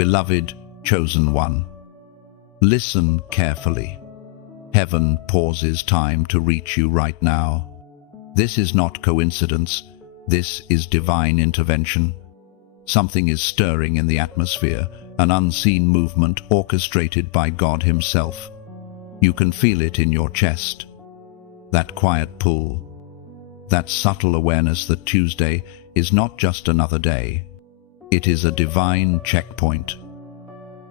Beloved, chosen one, listen carefully. Heaven pauses time to reach you right now. This is not coincidence. This is divine intervention. Something is stirring in the atmosphere, an unseen movement orchestrated by God Himself. You can feel it in your chest. That quiet pull, that subtle awareness that Tuesday is not just another day. It is a divine checkpoint,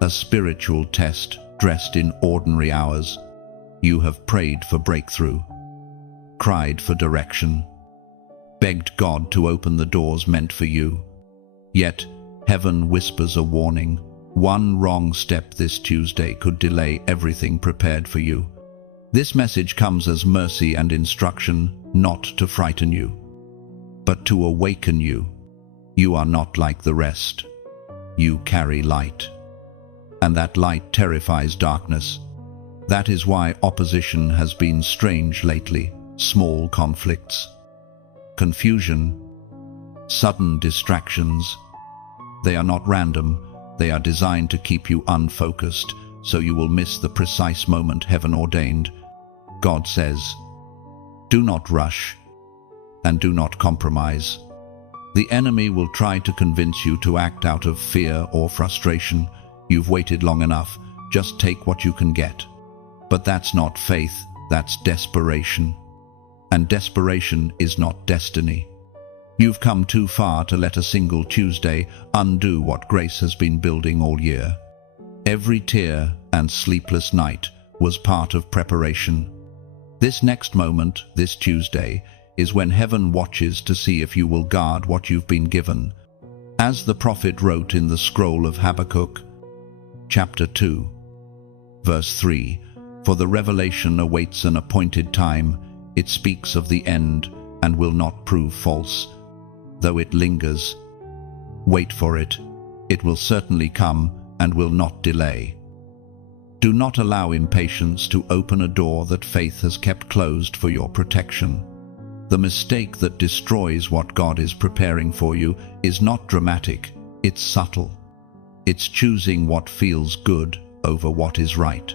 a spiritual test dressed in ordinary hours. You have prayed for breakthrough, cried for direction, begged God to open the doors meant for you. Yet, heaven whispers a warning. One wrong step this Tuesday could delay everything prepared for you. This message comes as mercy and instruction, not to frighten you, but to awaken you. You are not like the rest. You carry light. And that light terrifies darkness. That is why opposition has been strange lately. Small conflicts, confusion, sudden distractions. They are not random. They are designed to keep you unfocused, so you will miss the precise moment heaven ordained. God says, do not rush and do not compromise. The enemy will try to convince you to act out of fear or frustration. You've waited long enough. Just take what you can get. But that's not faith, that's desperation. And desperation is not destiny. You've come too far to let a single Tuesday undo what grace has been building all year. Every tear and sleepless night was part of preparation. This next moment, this Tuesday, is when heaven watches to see if you will guard what you've been given. As the prophet wrote in the scroll of Habakkuk, chapter 2, verse 3, for the revelation awaits an appointed time. It speaks of the end and will not prove false. Though it lingers, wait for it. It will certainly come and will not delay. Do not allow impatience to open a door that faith has kept closed for your protection. The mistake that destroys what God is preparing for you is not dramatic, it's subtle. It's choosing what feels good over what is right.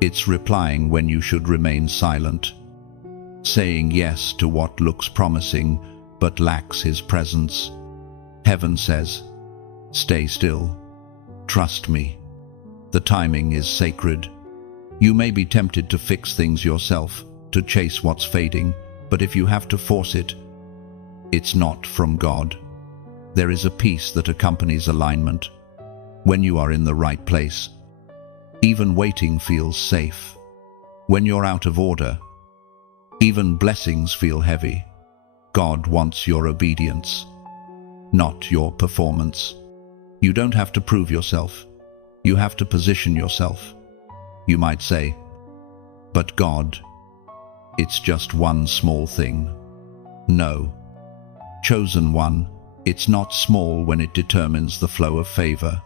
It's replying when you should remain silent. Saying yes to what looks promising but lacks His presence. Heaven says, stay still. Trust me. The timing is sacred. You may be tempted to fix things yourself, to chase what's fading, but if you have to force it, it's not from God. There is a peace that accompanies alignment. When you are in the right place, even waiting feels safe. When you're out of order, even blessings feel heavy. God wants your obedience, not your performance. You don't have to prove yourself. You have to position yourself. You might say, but God, it's just one small thing. No. Chosen one, it's not small when it determines the flow of favor.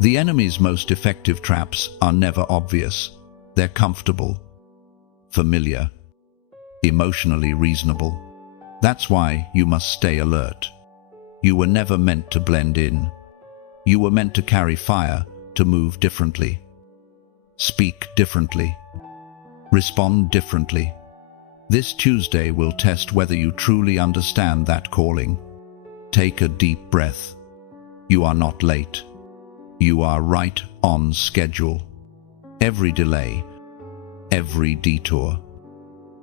The enemy's most effective traps are never obvious. They're comfortable, familiar, emotionally reasonable. That's why you must stay alert. You were never meant to blend in. You were meant to carry fire, to move differently, speak differently, respond differently. This Tuesday will test whether you truly understand that calling. Take a deep breath. You are not late. You are right on schedule. Every delay, every detour,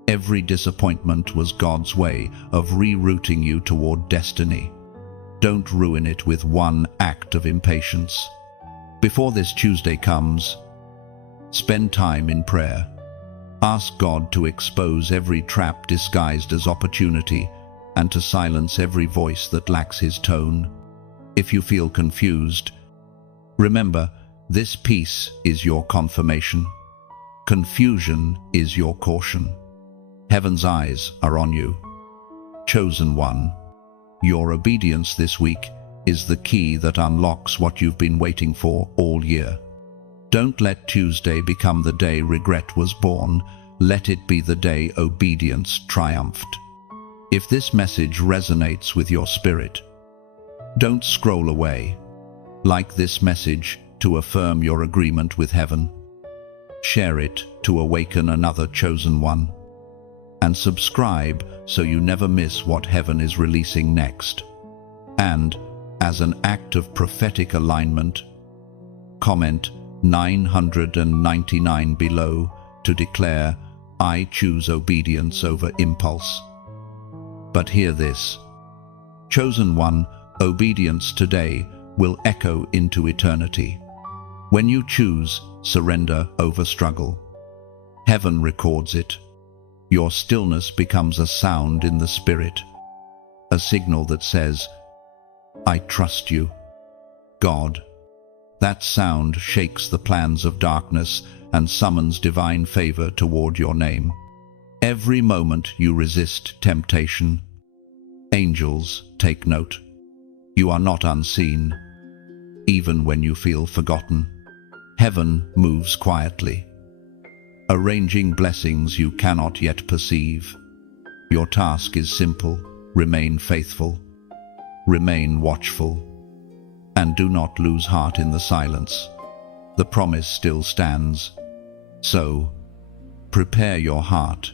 every disappointment was God's way of rerouting you toward destiny. Don't ruin it with one act of impatience. Before this Tuesday comes, spend time in prayer. Ask God to expose every trap disguised as opportunity and to silence every voice that lacks His tone. If you feel confused, remember, this peace is your confirmation. Confusion is your caution. Heaven's eyes are on you. Chosen one, your obedience this week is the key that unlocks what you've been waiting for all year. Don't let Tuesday become the day regret was born. Let it be the day obedience triumphed. If this message resonates with your spirit, don't scroll away. Like this message to affirm your agreement with heaven. Share it to awaken another chosen one. And subscribe so you never miss what heaven is releasing next. And, as an act of prophetic alignment, comment 999 below to declare, I choose obedience over impulse. But hear this. Chosen one, obedience today will echo into eternity. When you choose surrender over struggle, heaven records it. Your stillness becomes a sound in the spirit, a signal that says, I trust you, God. That sound shakes the plans of darkness and summons divine favor toward your name. Every moment you resist temptation, angels take note. You are not unseen. Even when you feel forgotten, heaven moves quietly, arranging blessings you cannot yet perceive. Your task is simple: remain faithful, remain watchful, and do not lose heart in the silence. The promise still stands. So, prepare your heart.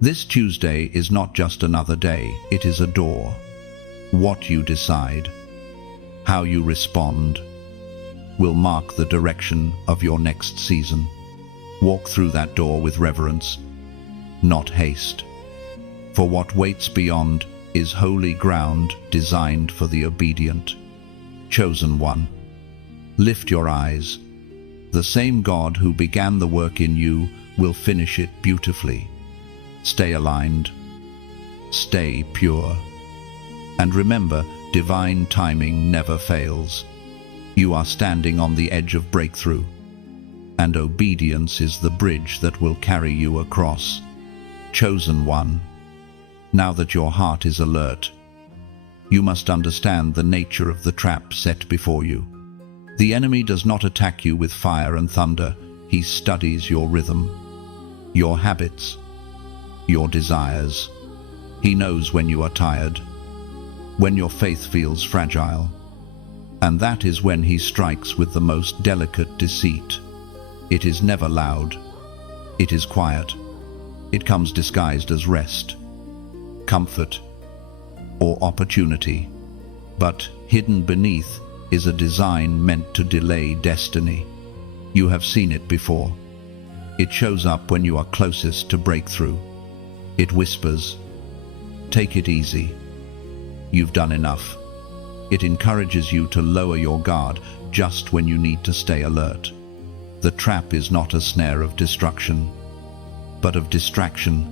This Tuesday is not just another day, it is a door. What you decide, how you respond, will mark the direction of your next season. Walk through that door with reverence, not haste. For what waits beyond is holy ground designed for the obedient. Chosen one, lift your eyes. The same God who began the work in you will finish it beautifully. Stay aligned, stay pure, and remember, divine timing never fails. You are standing on the edge of breakthrough, and obedience is the bridge that will carry you across. Chosen one, now that your heart is alert, you must understand the nature of the trap set before you. The enemy does not attack you with fire and thunder. He studies your rhythm, your habits, your desires. He knows when you are tired, when your faith feels fragile, and that is when he strikes with the most delicate deceit. It is never loud. It is quiet. It comes disguised as rest, comfort, or opportunity, but hidden beneath is a design meant to delay destiny. You have seen it before. It shows up when you are closest to breakthrough. It whispers, "Take it easy. You've done enough." It encourages you to lower your guard just when you need to stay alert. The trap is not a snare of destruction, but of distraction.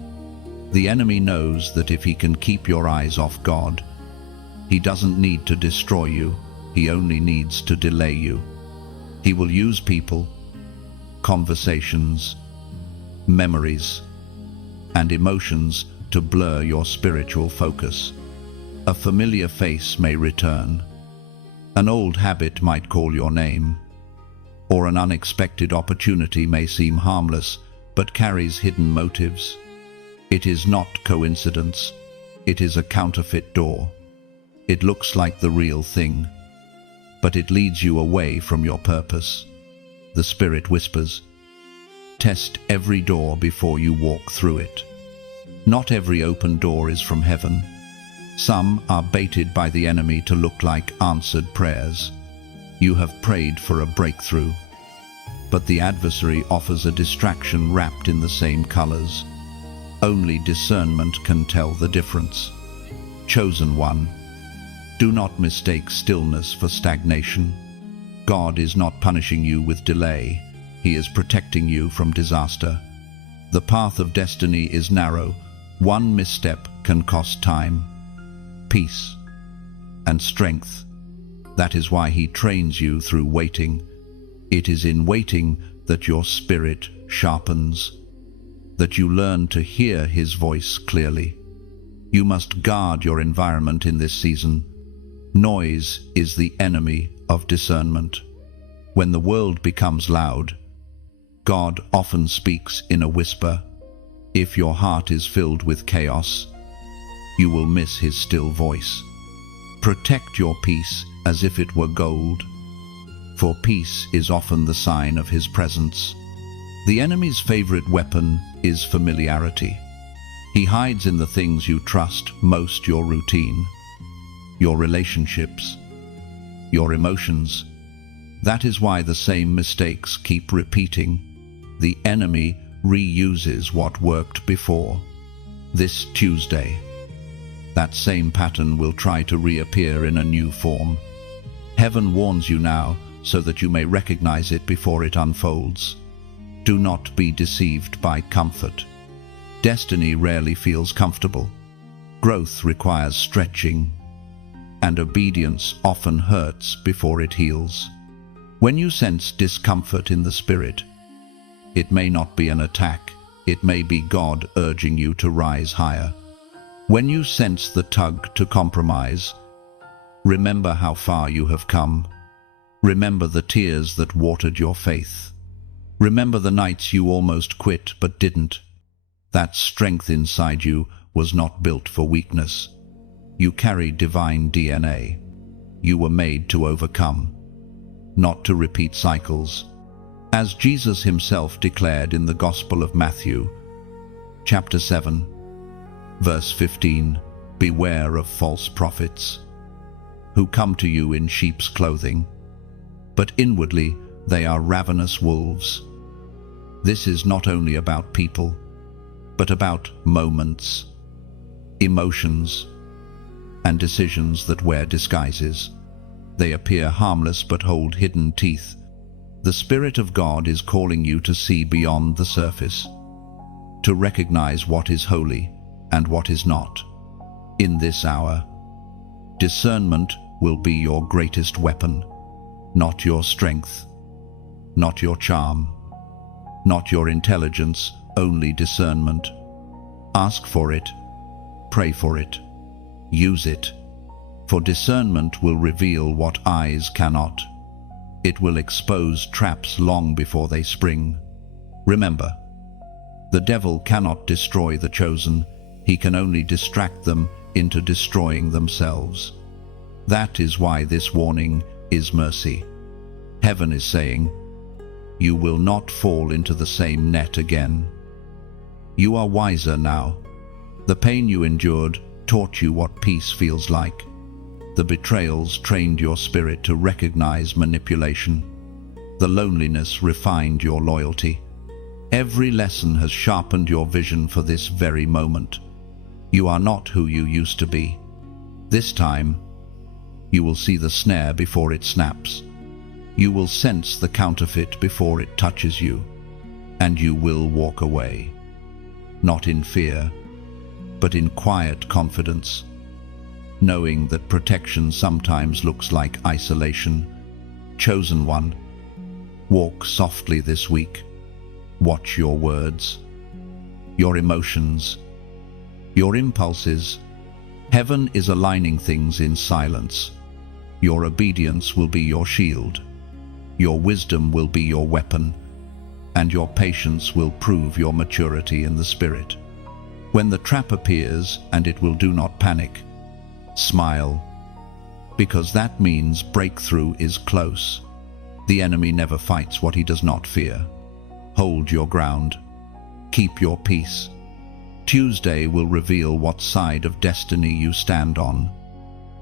The enemy knows that if he can keep your eyes off God, he doesn't need to destroy you, he only needs to delay you. He will use people, conversations, memories, and emotions to blur your spiritual focus. A familiar face may return, an old habit might call your name, or an unexpected opportunity may seem harmless but carries hidden motives. It is not coincidence. It is a counterfeit door. It looks like the real thing, but it leads you away from your purpose. The Spirit whispers, "Test every door before you walk through it." Not every open door is from heaven. Some are baited by the enemy to look like answered prayers. You have prayed for a breakthrough, but the adversary offers a distraction wrapped in the same colors. Only discernment can tell the difference. Chosen one, do not mistake stillness for stagnation. God is not punishing you with delay. He is protecting you from disaster. The path of destiny is narrow. One misstep can cost time, peace, and strength. That is why he trains you through waiting. It is in waiting that your spirit sharpens, that you learn to hear his voice clearly. You must guard your environment in this season. Noise is the enemy of discernment. When the world becomes loud, God often speaks in a whisper. If your heart is filled with chaos, you will miss his still voice. Protect your peace as if it were gold. for peace is often the sign of his presence. The enemy's favorite weapon is familiarity. He hides in the things you trust most: your routine, your relationships, your emotions. That is why the same mistakes keep repeating. The enemy reuses what worked before. This Tuesday, that same pattern will try to reappear in a new form. Heaven warns you now so that you may recognize it before it unfolds. Do not be deceived by comfort. Destiny rarely feels comfortable. Growth requires stretching, and obedience often hurts before it heals. When you sense discomfort in the spirit, it may not be an attack, it may be God urging you to rise higher. When you sense the tug to compromise, remember how far you have come. Remember the tears that watered your faith. Remember the nights you almost quit but didn't. That strength inside you was not built for weakness. You carry divine DNA. You were made to overcome, not to repeat cycles. As Jesus himself declared in the Gospel of Matthew, chapter 7, verse 15, "Beware of false prophets, who come to you in sheep's clothing, but inwardly they are ravenous wolves." This is not only about people, but about moments, emotions, and decisions that wear disguises. They appear harmless but hold hidden teeth. The Spirit of God is calling you to see beyond the surface, to recognize what is holy and what is not. In this hour, discernment will be your greatest weapon, not your strength, not your charm, not your intelligence, only discernment. Ask for it, pray for it, use it, for discernment will reveal what eyes cannot. It will expose traps long before they spring. Remember, the devil cannot destroy the chosen. He can only distract them into destroying themselves. That is why this warning is mercy. Heaven is saying, you will not fall into the same net again. You are wiser now. The pain you endured taught you what peace feels like. The betrayals trained your spirit to recognize manipulation. The loneliness refined your loyalty. Every lesson has sharpened your vision for this very moment. You are not who you used to be. This time, you will see the snare before it snaps. You will sense the counterfeit before it touches you, and you will walk away. Not in fear, but in quiet confidence, knowing that protection sometimes looks like isolation. Chosen one, walk softly this week. Watch your words, your emotions, your impulses. Heaven is aligning things in silence. Your obedience will be your shield. Your wisdom will be your weapon, and your patience will prove your maturity in the spirit. When the trap appears, and it will, do not panic. Smile, because that means breakthrough is close. The enemy never fights what he does not fear. Hold your ground. Keep your peace. Tuesday will reveal what side of destiny you stand on.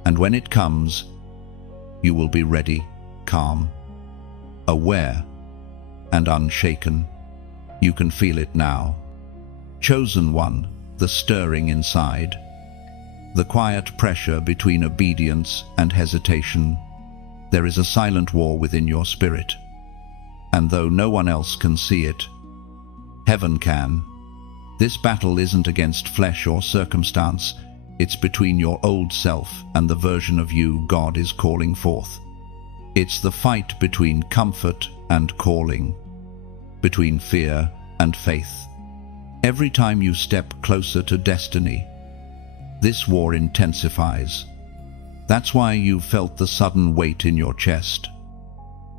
And when it comes, you will be ready, calm, aware, and unshaken. You can feel it now. Chosen one, the stirring inside, the quiet pressure between obedience and hesitation. There is a silent war within your spirit. And though no one else can see it, heaven can. This battle isn't against flesh or circumstance. It's between your old self and the version of you God is calling forth. It's the fight between comfort and calling, between fear and faith. Every time you step closer to destiny, this war intensifies. That's why you felt the sudden weight in your chest,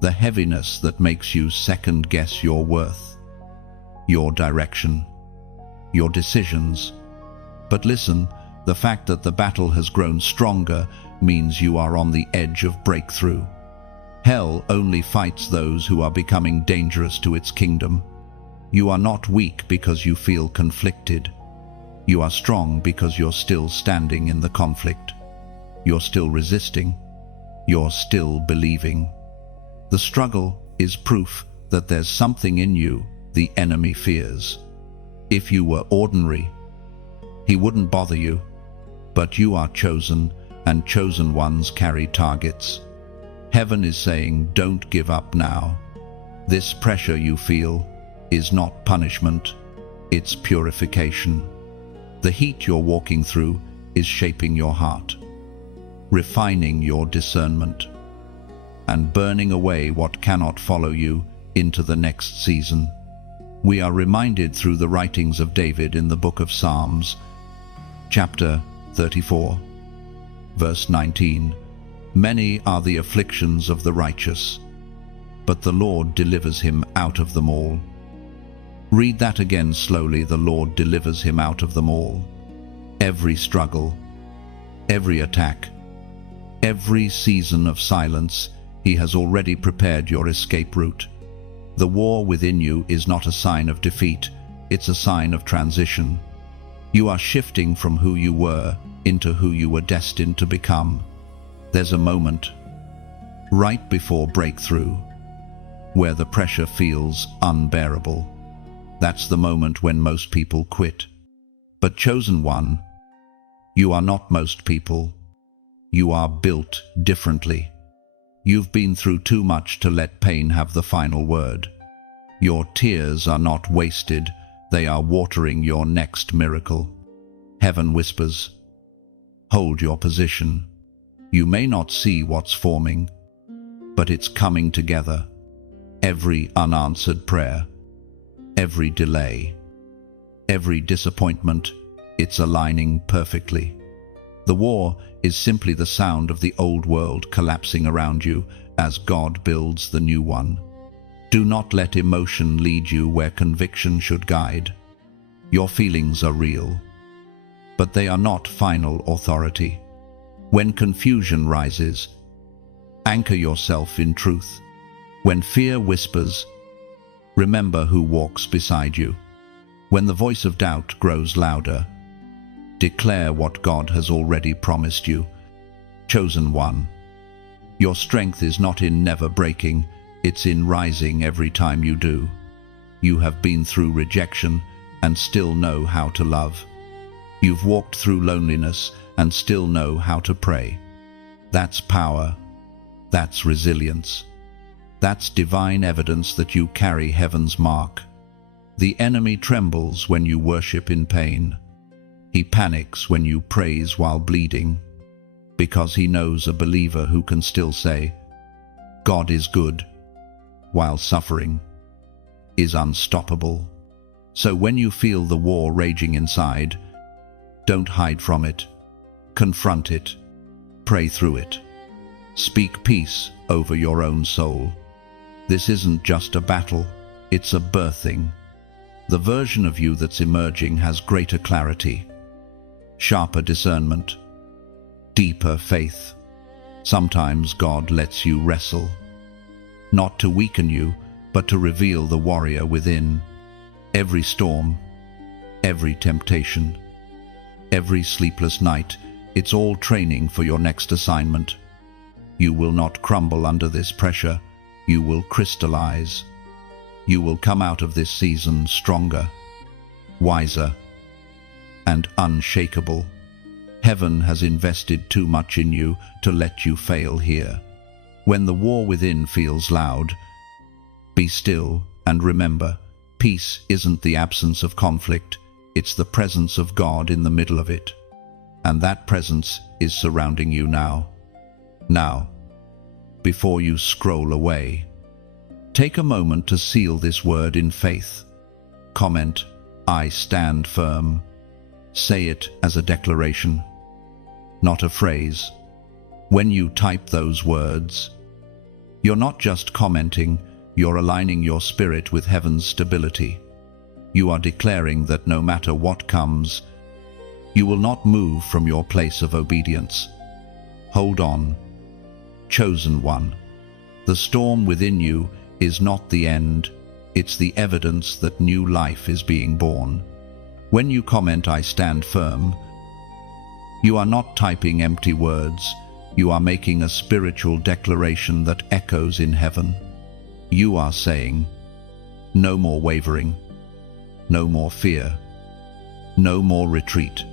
the heaviness that makes you second-guess your worth, your direction, your decisions. But listen, the fact that the battle has grown stronger means you are on the edge of breakthrough. Hell only fights those who are becoming dangerous to its kingdom. You are not weak because you feel conflicted. You are strong because you're still standing in the conflict. You're still resisting. You're still believing. The struggle is proof that there's something in you the enemy fears. If you were ordinary, he wouldn't bother you. But you are chosen, and chosen ones carry targets. Heaven is saying, don't give up now. This pressure you feel is not punishment, it's purification. The heat you're walking through is shaping your heart, refining your discernment, and burning away what cannot follow you into the next season. We are reminded through the writings of David in the book of Psalms, chapter 34, verse 19, "Many are the afflictions of the righteous, but the Lord delivers him out of them all." Read that again slowly. The Lord delivers him out of them all. Every struggle, every attack, every season of silence, he has already prepared your escape route. The war within you is not a sign of defeat, it's a sign of transition. You are shifting from who you were into who you were destined to become. There's a moment, right before breakthrough, where the pressure feels unbearable. That's the moment when most people quit. But chosen one, you are not most people. You are built differently. You've been through too much to let pain have the final word. Your tears are not wasted, they are watering your next miracle. Heaven whispers, hold your position. You may not see what's forming, but it's coming together. Every unanswered prayer, every delay, every disappointment, it's aligning perfectly. The war is simply the sound of the old world collapsing around you as God builds the new one. Do not let emotion lead you where conviction should guide. Your feelings are real, but they are not final authority. When confusion rises, anchor yourself in truth. When fear whispers, remember who walks beside you. When the voice of doubt grows louder, declare what God has already promised you. Chosen one, your strength is not in never breaking, it's in rising every time you do. You have been through rejection and still know how to love. You've walked through loneliness and still know how to pray. That's power. That's resilience. That's divine evidence that you carry heaven's mark. The enemy trembles when you worship in pain. He panics when you praise while bleeding, because he knows a believer who can still say, God is good, while suffering is unstoppable. So when you feel the war raging inside, don't hide from it. Confront it. Pray through it. Speak peace over your own soul. This isn't just a battle, it's a birthing. The version of you that's emerging has greater clarity, sharper discernment, deeper faith. Sometimes God lets you wrestle, not to weaken you, but to reveal the warrior within. Every storm, every temptation, every sleepless night, it's all training for your next assignment. You will not crumble under this pressure, you will crystallize. You will come out of this season stronger, wiser, and unshakable. Heaven has invested too much in you to let you fail here. When the war within feels loud, be still and remember, peace isn't the absence of conflict, it's the presence of God in the middle of it. And that presence is surrounding you now. Now, before you scroll away, take a moment to seal this word in faith. Comment, I stand firm. Say it as a declaration, not a phrase. When you type those words, you're not just commenting, you're aligning your spirit with heaven's stability. You are declaring that no matter what comes, you will not move from your place of obedience. Hold on, chosen one. The storm within you is not the end, it's the evidence that new life is being born. When you comment, "I stand firm," you are not typing empty words, you are making a spiritual declaration that echoes in heaven. You are saying, "No more wavering, no more fear, no more retreat."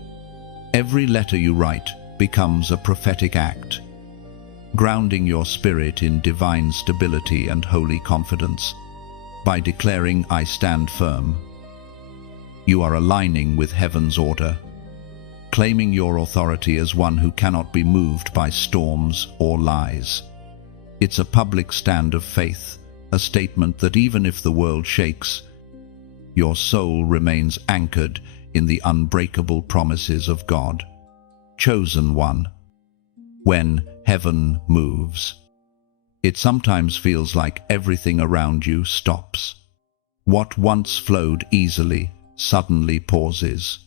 Every letter you write becomes a prophetic act, grounding your spirit in divine stability and holy confidence. By declaring, "I stand firm," you are aligning with heaven's order, claiming your authority as one who cannot be moved by storms or lies. It's a public stand of faith, a statement that even if the world shakes, your soul remains anchored in the unbreakable promises of God. Chosen one. When heaven moves, it sometimes feels like everything around you stops. What once flowed easily suddenly pauses.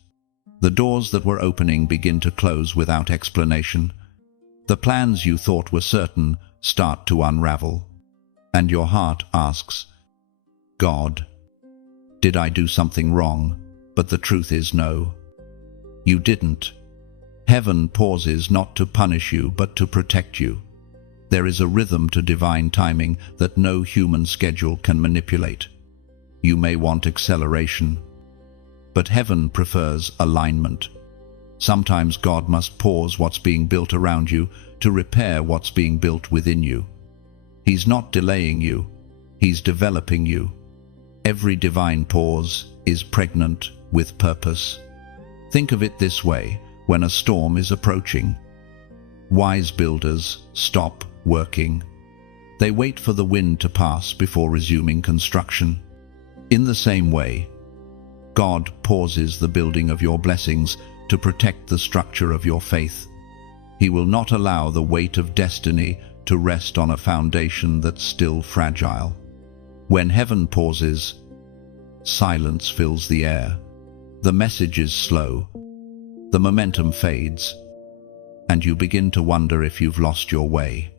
The doors that were opening begin to close without explanation. The plans you thought were certain start to unravel. And your heart asks, "God, did I do something wrong?" But the truth is no. You didn't. Heaven pauses not to punish you, but to protect you. There is a rhythm to divine timing that no human schedule can manipulate. You may want acceleration, but heaven prefers alignment. Sometimes God must pause what's being built around you to repair what's being built within you. He's not delaying you, He's developing you. Every divine pause is pregnant with purpose. Think of it this way: when a storm is approaching, wise builders stop working. They wait for the wind to pass before resuming construction. In the same way, God pauses the building of your blessings to protect the structure of your faith. He will not allow the weight of destiny to rest on a foundation that's still fragile. When heaven pauses, silence fills the air. The message is slow, the momentum fades, and you begin to wonder if you've lost your way.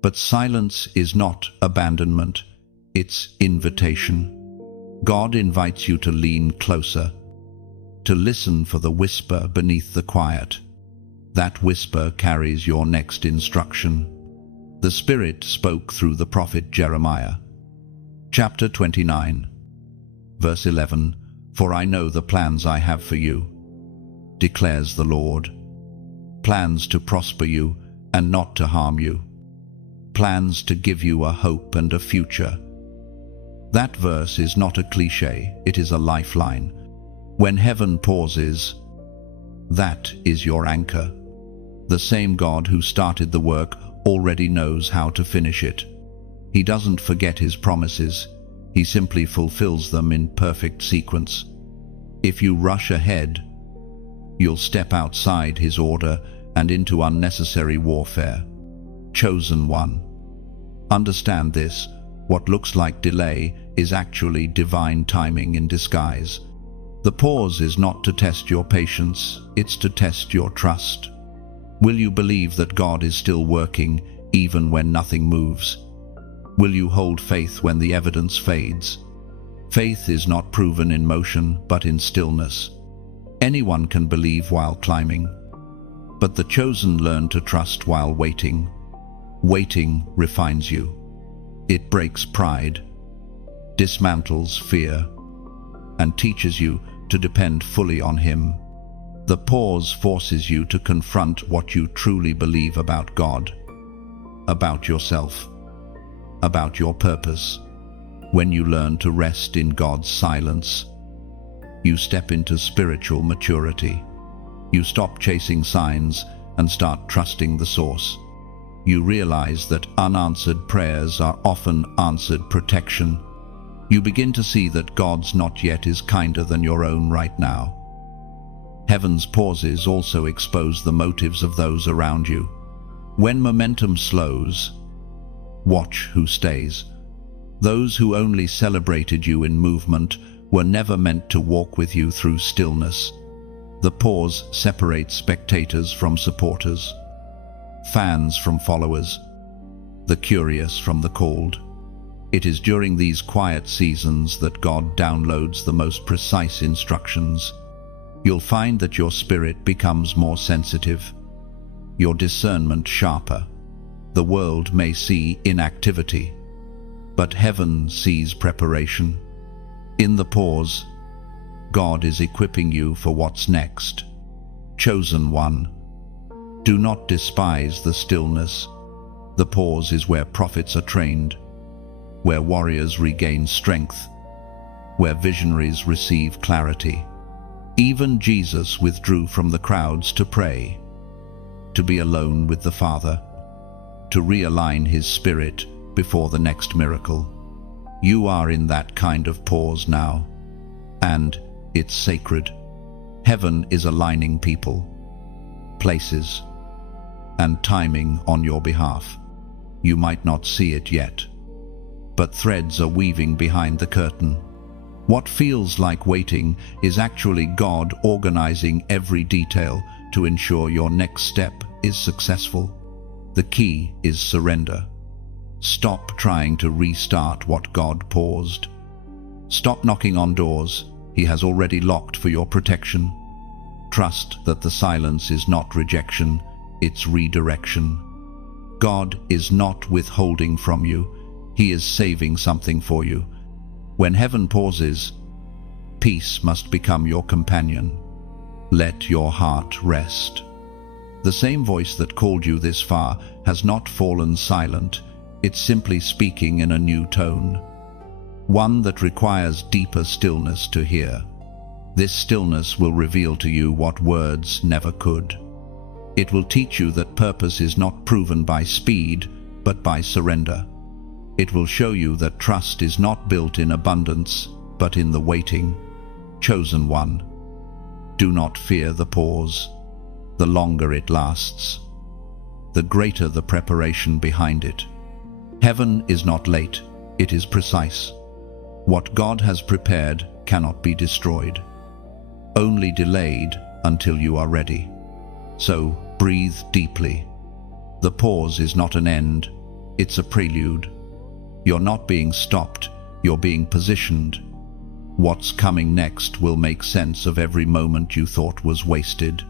But silence is not abandonment, it's invitation. God invites you to lean closer, to listen for the whisper beneath the quiet. That whisper carries your next instruction. The Spirit spoke through the prophet Jeremiah. Chapter 29, verse 11, "For I know the plans I have for you, declares the Lord. Plans to prosper you and not to harm you. Plans to give you a hope and a future." That verse is not a cliche, it is a lifeline. When heaven pauses, that is your anchor. The same God who started the work already knows how to finish it. He doesn't forget His promises, He simply fulfills them in perfect sequence. If you rush ahead, you'll step outside His order and into unnecessary warfare. Chosen one. Understand this: what looks like delay is actually divine timing in disguise. The pause is not to test your patience, it's to test your trust. Will you believe that God is still working even when nothing moves? Will you hold faith when the evidence fades? Faith is not proven in motion, but in stillness. Anyone can believe while climbing, but the chosen learn to trust while waiting. Waiting refines you. It breaks pride, dismantles fear, and teaches you to depend fully on Him. The pause forces you to confront what you truly believe about God, about yourself, about your purpose. When you learn to rest in God's silence, you step into spiritual maturity. You stop chasing signs and start trusting the source. You realize that unanswered prayers are often answered protection. You begin to see that God's not yet is kinder than your own right now. Heaven's pauses also expose the motives of those around you. When momentum slows, watch who stays. Those who only celebrated you in movement were never meant to walk with you through stillness. The pause separates spectators from supporters, fans from followers. the curious from the called. It is during these quiet seasons that God downloads the most precise instructions. You'll find that your spirit becomes more sensitive, your discernment sharper. The world may see inactivity, but heaven sees preparation. In the pause, God is equipping you for what's next. Chosen one, do not despise the stillness. The pause is where prophets are trained, where warriors regain strength, where visionaries receive clarity. Even Jesus withdrew from the crowds to pray, to be alone with the Father, to realign his spirit before the next miracle. You are in that kind of pause now, and it's sacred. Heaven is aligning people, places, and timing on your behalf. You might not see it yet, but threads are weaving behind the curtain. What feels like waiting is actually God organizing every detail to ensure your next step is successful. The key is surrender. Stop trying to restart what God paused. Stop knocking on doors He has already locked for your protection. Trust that the silence is not rejection, it's redirection. God is not withholding from you, He is saving something for you. When heaven pauses, peace must become your companion. Let your heart rest. The same voice that called you this far has not fallen silent. It's simply speaking in a new tone, one that requires deeper stillness to hear. This stillness will reveal to you what words never could. It will teach you that purpose is not proven by speed, but by surrender. It will show you that trust is not built in abundance, but in the waiting. Chosen one, do not fear the pause. The longer it lasts, the greater the preparation behind it. Heaven is not late, it is precise. What God has prepared cannot be destroyed, only delayed until you are ready. So breathe deeply. The pause is not an end, it's a prelude. You're not being stopped, you're being positioned. What's coming next will make sense of every moment you thought was wasted.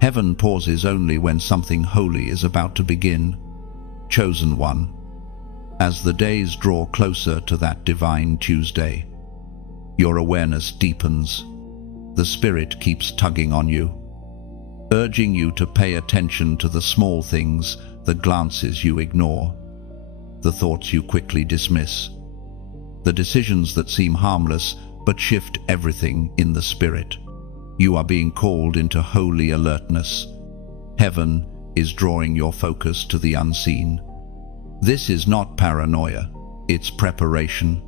Heaven pauses only when something holy is about to begin. Chosen one, as the days draw closer to that divine Tuesday, your awareness deepens. The Spirit keeps tugging on you, urging you to pay attention to the small things, the glances you ignore, the thoughts you quickly dismiss, the decisions that seem harmless but shift everything in the spirit. You are being called into holy alertness. Heaven is drawing your focus to the unseen. This is not paranoia, it's preparation.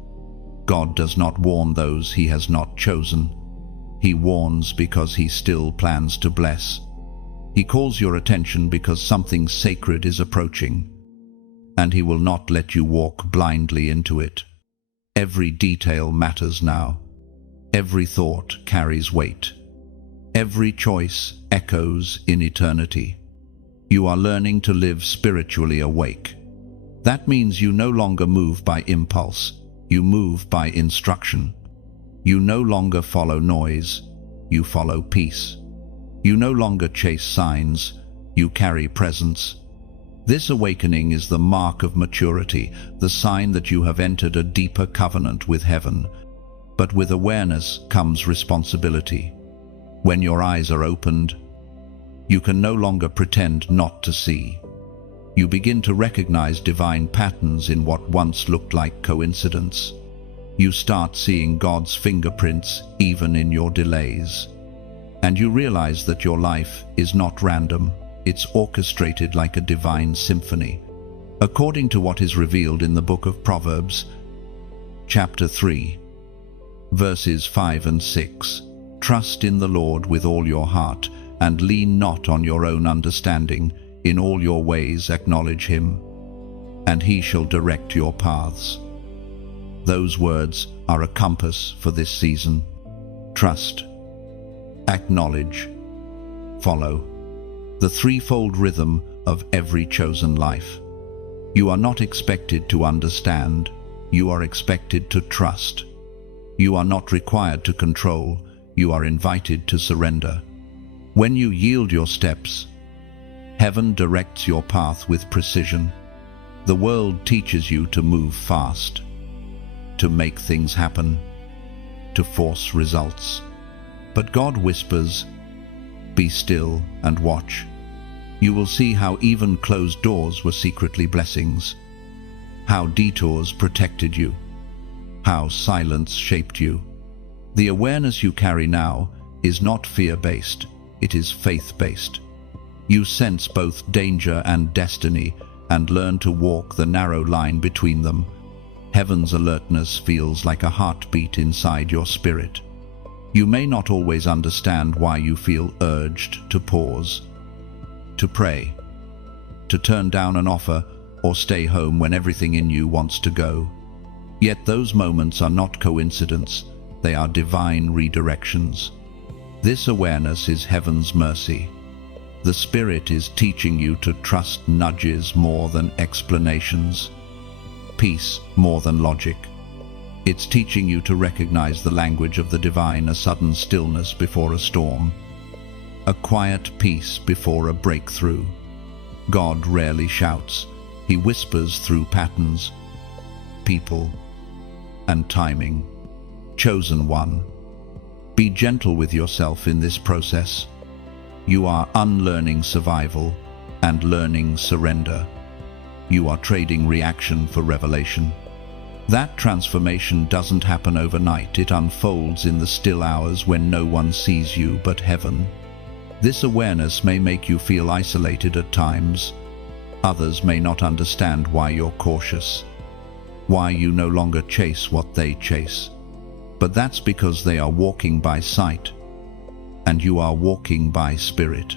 God does not warn those He has not chosen. He warns because He still plans to bless. He calls your attention because something sacred is approaching, and He will not let you walk blindly into it. Every detail matters now. Every thought carries weight. Every choice echoes in eternity. You are learning to live spiritually awake. That means you no longer move by impulse, you move by instruction. You no longer follow noise, you follow peace. You no longer chase signs, you carry presence. This awakening is the mark of maturity, the sign that you have entered a deeper covenant with heaven. But with awareness comes responsibility. When your eyes are opened, you can no longer pretend not to see. You begin to recognize divine patterns in what once looked like coincidence. You start seeing God's fingerprints even in your delays. And you realize that your life is not random. It's orchestrated like a divine symphony. According to what is revealed in the book of Proverbs, chapter 3, verses 5 and 6, trust in the Lord with all your heart, and lean not on your own understanding. In all your ways acknowledge Him, and He shall direct your paths. Those words are a compass for this season. Trust, acknowledge, follow. The threefold rhythm of every chosen life. You are not expected to understand, you are expected to trust. You are not required to control, you are invited to surrender. When you yield your steps, heaven directs your path with precision. The world teaches you to move fast, to make things happen, to force results. But God whispers, "Be still and watch." You will see how even closed doors were secretly blessings, how detours protected you, how silence shaped you. The awareness you carry now is not fear-based, it is faith-based. You sense both danger and destiny and learn to walk the narrow line between them. Heaven's alertness feels like a heartbeat inside your spirit. You may not always understand why you feel urged to pause, to pray, to turn down an offer, or stay home when everything in you wants to go. Yet those moments are not coincidence, they are divine redirections. This awareness is heaven's mercy. The Spirit is teaching you to trust nudges more than explanations, peace more than logic. It's teaching you to recognize the language of the divine, a sudden stillness before a storm, a quiet peace before a breakthrough. God rarely shouts, he whispers through patterns, people, and timing. Chosen one, be gentle with yourself in this process. You are unlearning survival and learning surrender. You are trading reaction for revelation. That transformation doesn't happen overnight. It unfolds in the still hours when no one sees you but heaven. This awareness may make you feel isolated at times. Others may not understand why you're cautious, why you no longer chase what they chase. But that's because they are walking by sight, and you are walking by spirit.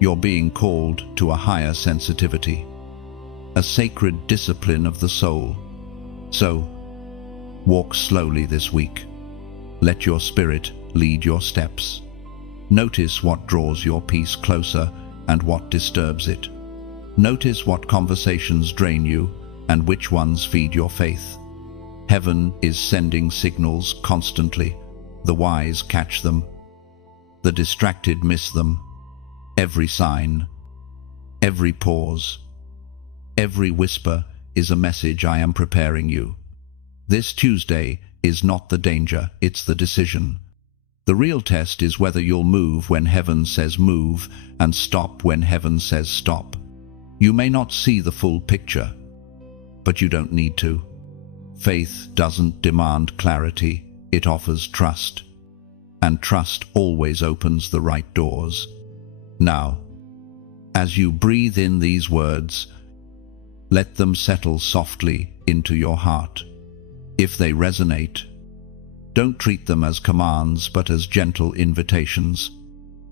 You're being called to a higher sensitivity, a sacred discipline of the soul. So, walk slowly this week. Let your spirit lead your steps. Notice what draws your peace closer and what disturbs it. Notice what conversations drain you and which ones feed your faith. Heaven is sending signals constantly. The wise catch them. The distracted miss them. Every sign, every pause, every whisper is a message I am preparing you. This Tuesday is not the danger, it's the decision. The real test is whether you'll move when heaven says move and stop when heaven says stop. You may not see the full picture, but you don't need to. Faith doesn't demand clarity, it offers trust. And trust always opens the right doors. Now, as you breathe in these words, let them settle softly into your heart. If they resonate, don't treat them as commands but as gentle invitations.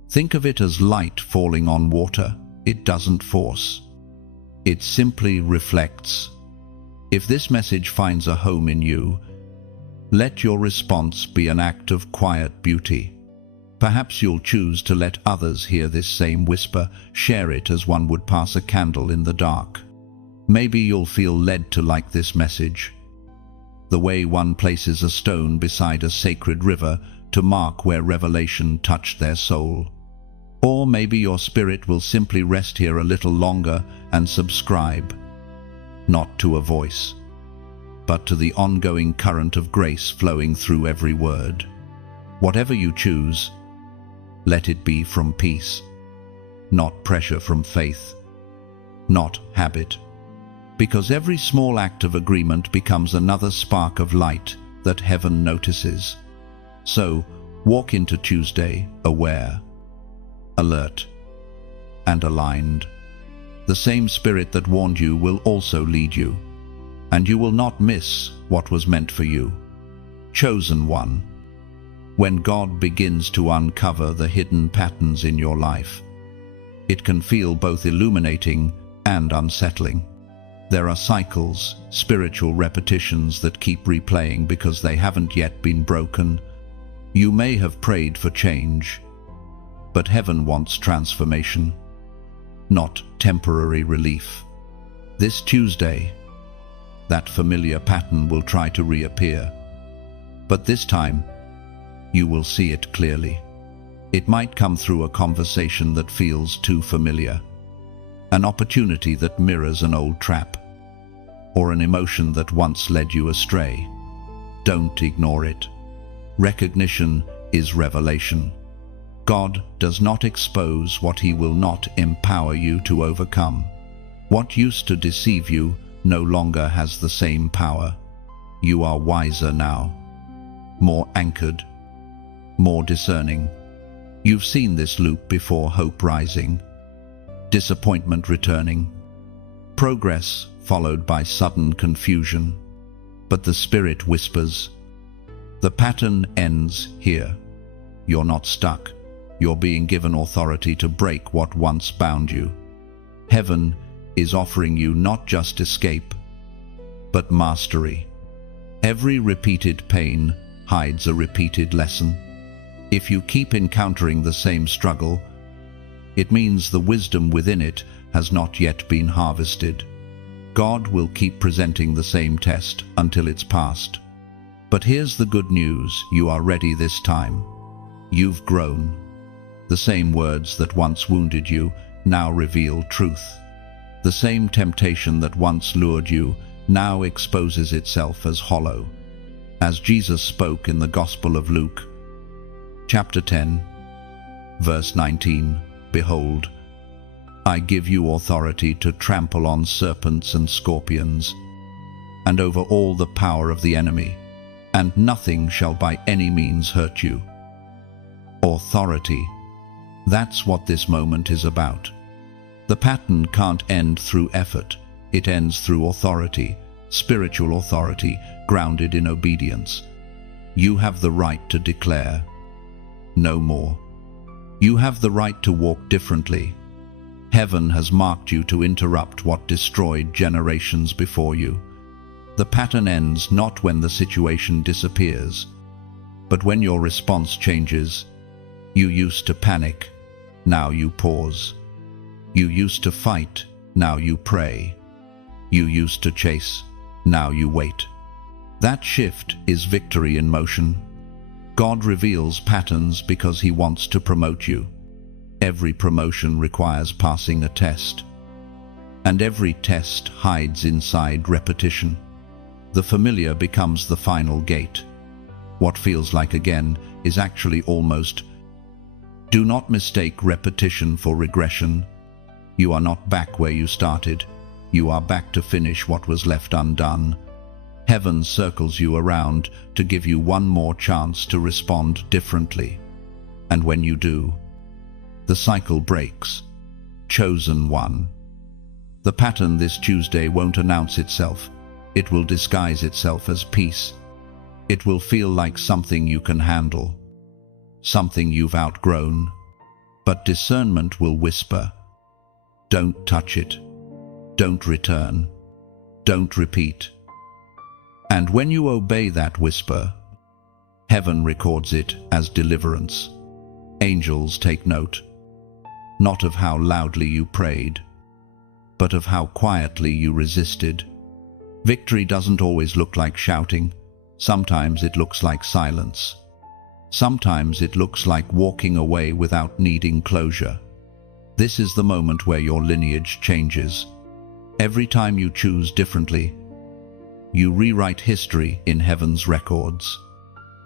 Think of it as light falling on water. It doesn't force. It simply reflects. If this message finds a home in you, let your response be an act of quiet beauty. Perhaps you'll choose to let others hear this same whisper, share it as one would pass a candle in the dark. Maybe you'll feel led to like this message, the way one places a stone beside a sacred river to mark where revelation touched their soul. Or maybe your spirit will simply rest here a little longer and subscribe, not to a voice, but to the ongoing current of grace flowing through every word. Whatever you choose, let it be from peace, not pressure from faith, not habit. Because every small act of agreement becomes another spark of light that heaven notices. So, walk into Tuesday aware, alert, and aligned. The same spirit that warned you will also lead you, and you will not miss what was meant for you. Chosen one. When God begins to uncover the hidden patterns in your life, it can feel both illuminating and unsettling. There are cycles, spiritual repetitions that keep replaying because they haven't yet been broken. You may have prayed for change, but heaven wants transformation, not temporary relief. This Tuesday, that familiar pattern will try to reappear. But this time, you will see it clearly. It might come through a conversation that feels too familiar, an opportunity that mirrors an old trap, or an emotion that once led you astray. Don't ignore it. Recognition is revelation. God does not expose what He will not empower you to overcome. What used to deceive you no longer has the same power. You are wiser now, more anchored, more discerning. You've seen this loop before: hope rising, disappointment returning, progress followed by sudden confusion. But the Spirit whispers, the pattern ends here. You're not stuck. You're being given authority to break what once bound you. Heaven is offering you not just escape, but mastery. Every repeated pain hides a repeated lesson. If you keep encountering the same struggle, it means the wisdom within it has not yet been harvested. God will keep presenting the same test until it's passed. But here's the good news: you are ready this time. You've grown. The same words that once wounded you now reveal truth. The same temptation that once lured you now exposes itself as hollow. As Jesus spoke in the Gospel of Luke, chapter 10, verse 19, "Behold, I give you authority to trample on serpents and scorpions, and over all the power of the enemy, and nothing shall by any means hurt you." Authority. That's what this moment is about. The pattern can't end through effort. It ends through authority, spiritual authority, grounded in obedience. You have the right to declare no more. You have the right to walk differently. Heaven has marked you to interrupt what destroyed generations before you. The pattern ends not when the situation disappears, but when your response changes. You used to panic, now you pause. You used to fight, now you pray. You used to chase, now you wait. That shift is victory in motion. God reveals patterns because He wants to promote you. Every promotion requires passing a test, and every test hides inside repetition. The familiar becomes the final gate. What feels like again is actually almost. Do not mistake repetition for regression. You are not back where you started. You are back to finish what was left undone. Heaven circles you around to give you one more chance to respond differently. And when you do, the cycle breaks. Chosen one. The pattern this Tuesday won't announce itself. It will disguise itself as peace. It will feel like something you can handle, something you've outgrown. But discernment will whisper, don't touch it. Don't return. Don't repeat. And when you obey that whisper, heaven records it as deliverance. Angels take note, not of how loudly you prayed, but of how quietly you resisted. Victory doesn't always look like shouting. Sometimes it looks like silence. Sometimes it looks like walking away without needing closure. This is the moment where your lineage changes. Every time you choose differently, you rewrite history in heaven's records.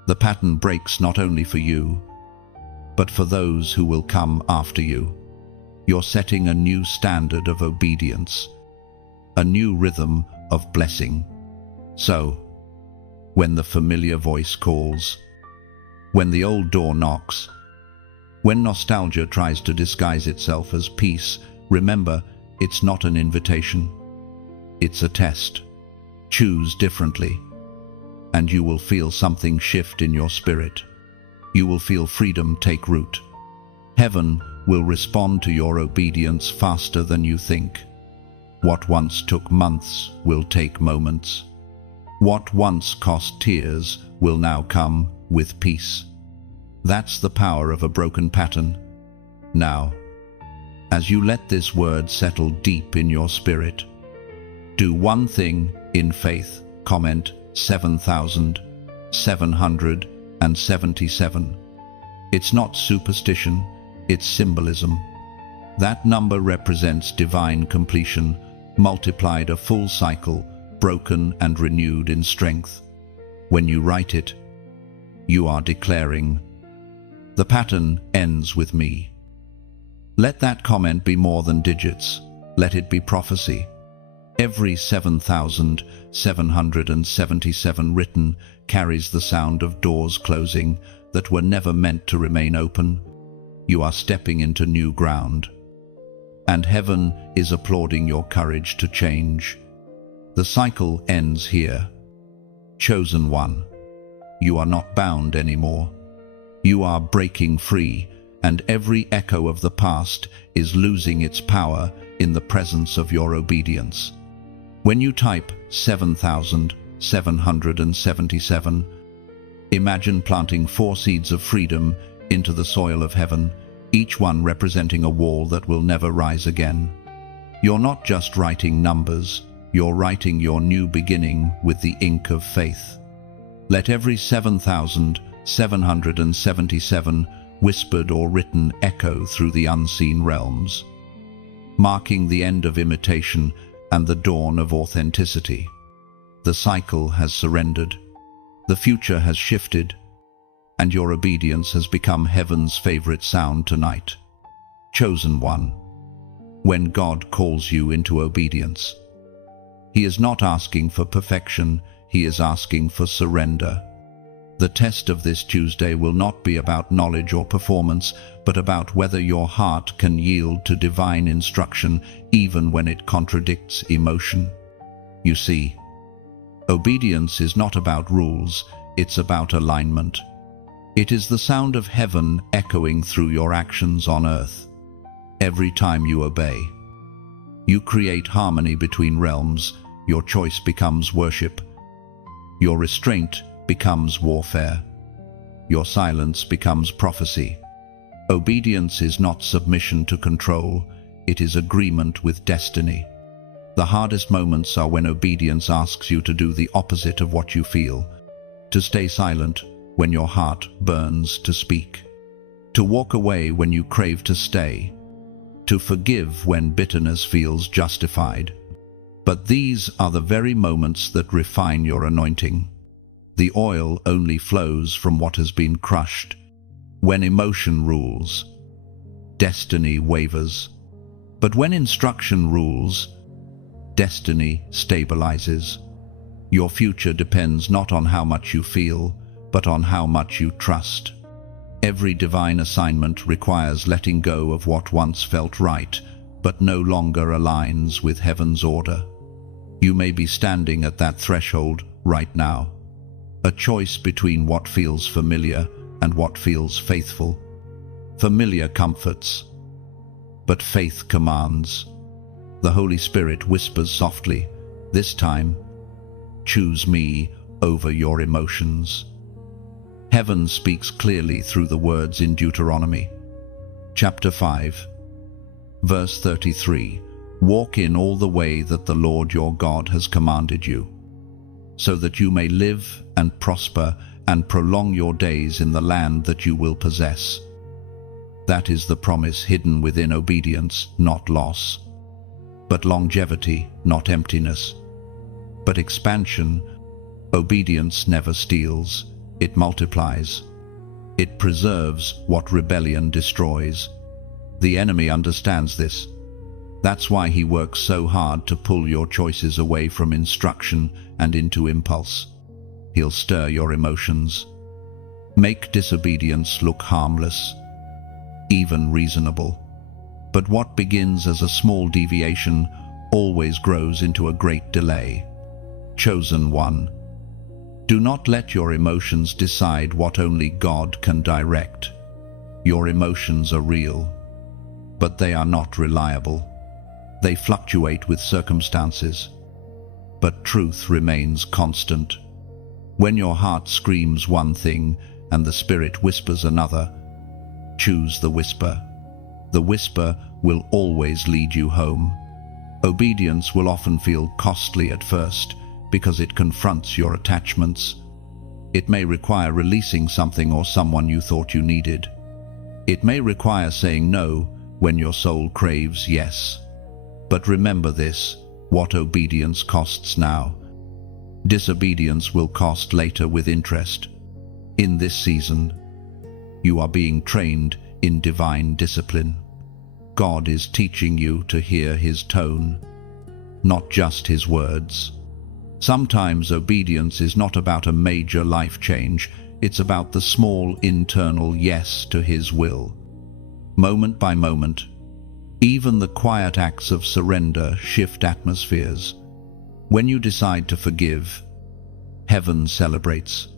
The pattern breaks not only for you, but for those who will come after you. You're setting a new standard of obedience, a new rhythm of blessing. So, when the familiar voice calls, when the old door knocks, when nostalgia tries to disguise itself as peace, remember, it's not an invitation. It's a test. Choose differently, and you will feel something shift in your spirit. You will feel freedom take root. Heaven will respond to your obedience faster than you think. What once took months will take moments. What once cost tears will now come with peace. That's the power of a broken pattern. Now, as you let this word settle deep in your spirit, Do one thing in faith. Comment 7,777. It's not superstition, it's symbolism. That number represents divine completion, multiplied a full cycle, broken and renewed in strength. When you write it, you are declaring, the pattern ends with me. Let that comment be more than digits. Let it be prophecy. Every 7,777 written carries the sound of doors closing that were never meant to remain open. You are stepping into new ground. And heaven is applauding your courage to change. The cycle ends here. Chosen one, you are not bound anymore. You are breaking free, and every echo of the past is losing its power in the presence of your obedience. When you type 7,777, imagine planting 4 seeds of freedom into the soil of heaven, each one representing a wall that will never rise again. You're not just writing numbers, you're writing your new beginning with the ink of faith. Let every 7,777 whispered or written echo through the unseen realms, marking the end of imitation and the dawn of authenticity. The cycle has surrendered, the future has shifted, and your obedience has become heaven's favorite sound tonight. Chosen one, when God calls you into obedience, He is not asking for perfection, He is asking for surrender. The test of this Tuesday will not be about knowledge or performance, but about whether your heart can yield to divine instruction even when it contradicts emotion. You see, obedience is not about rules, it's about alignment. It is the sound of heaven echoing through your actions on earth. Every time you obey, you create harmony between realms. Your choice becomes worship. Your restraint becomes warfare. Your silence becomes prophecy. Obedience is not submission to control, it is agreement with destiny. The hardest moments are when obedience asks you to do the opposite of what you feel, to stay silent when your heart burns to speak, to walk away when you crave to stay, to forgive when bitterness feels justified. But these are the very moments that refine your anointing. The oil only flows from what has been crushed. When emotion rules, destiny wavers. But when instruction rules, destiny stabilizes. Your future depends not on how much you feel, but on how much you trust. Every divine assignment requires letting go of what once felt right, but no longer aligns with heaven's order. You may be standing at that threshold right now. A choice between what feels familiar and what feels faithful. Familiar comforts, but faith commands. The Holy Spirit whispers softly, this time, choose me over your emotions. Heaven speaks clearly through the words in Deuteronomy. Chapter 5, verse 33, walk in all the way that the Lord your God has commanded you, so that you may live and prosper and prolong your days in the land that you will possess. That is the promise hidden within obedience, not loss, but longevity, not emptiness, but expansion. Obedience never steals, it multiplies. It preserves what rebellion destroys. The enemy understands this. That's why he works so hard to pull your choices away from instruction and into impulse. He'll stir your emotions, make disobedience look harmless, even reasonable. But what begins as a small deviation always grows into a great delay. Chosen one, do not let your emotions decide what only God can direct. Your emotions are real, but they are not reliable. They fluctuate with circumstances, but truth remains constant. When your heart screams one thing and the Spirit whispers another, choose the whisper. The whisper will always lead you home. Obedience will often feel costly at first because it confronts your attachments. It may require releasing something or someone you thought you needed. It may require saying no when your soul craves yes. But remember this: what obedience costs now, disobedience will cost later with interest. In this season, you are being trained in divine discipline. God is teaching you to hear His tone, not just His words. Sometimes obedience is not about a major life change, it's about the small internal yes to His will. Moment by moment, even the quiet acts of surrender shift atmospheres. When you decide to forgive, heaven celebrates.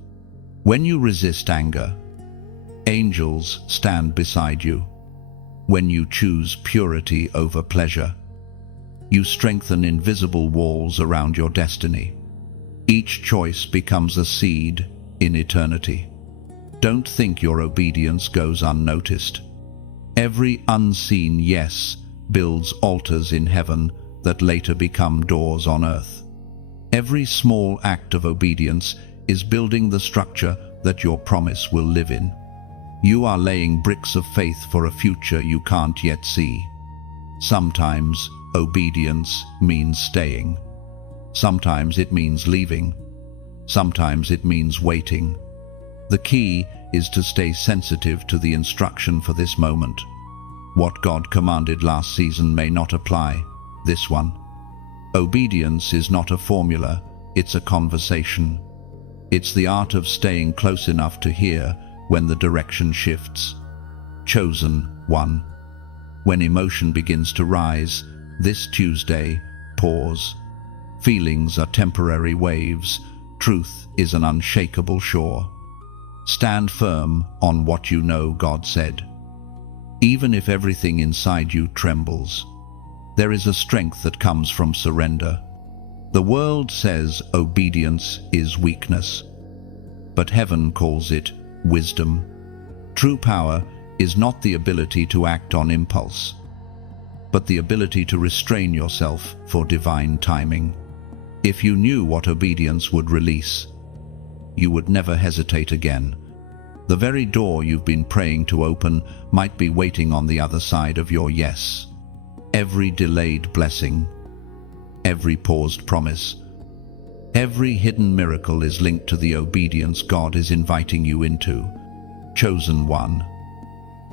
When you resist anger, angels stand beside you. When you choose purity over pleasure, you strengthen invisible walls around your destiny. Each choice becomes a seed in eternity. Don't think your obedience goes unnoticed. Every unseen yes builds altars in heaven that later become doors on earth. Every small act of obedience is building the structure that your promise will live in. You are laying bricks of faith for a future you can't yet see. Sometimes obedience means staying. Sometimes it means leaving. Sometimes it means waiting. The key is to stay sensitive to the instruction for this moment. What God commanded last season may not apply this one. Obedience is not a formula, it's a conversation. It's the art of staying close enough to hear when the direction shifts. Chosen one. When emotion begins to rise, this Tuesday, pause. Feelings are temporary waves. Truth is an unshakable shore. Stand firm on what you know God said. Even if everything inside you trembles, there is a strength that comes from surrender. The world says obedience is weakness, but heaven calls it wisdom. True power is not the ability to act on impulse, but the ability to restrain yourself for divine timing. If you knew what obedience would release, you would never hesitate again. The very door you've been praying to open might be waiting on the other side of your yes. Every delayed blessing, every paused promise, every hidden miracle is linked to the obedience God is inviting you into. Chosen one.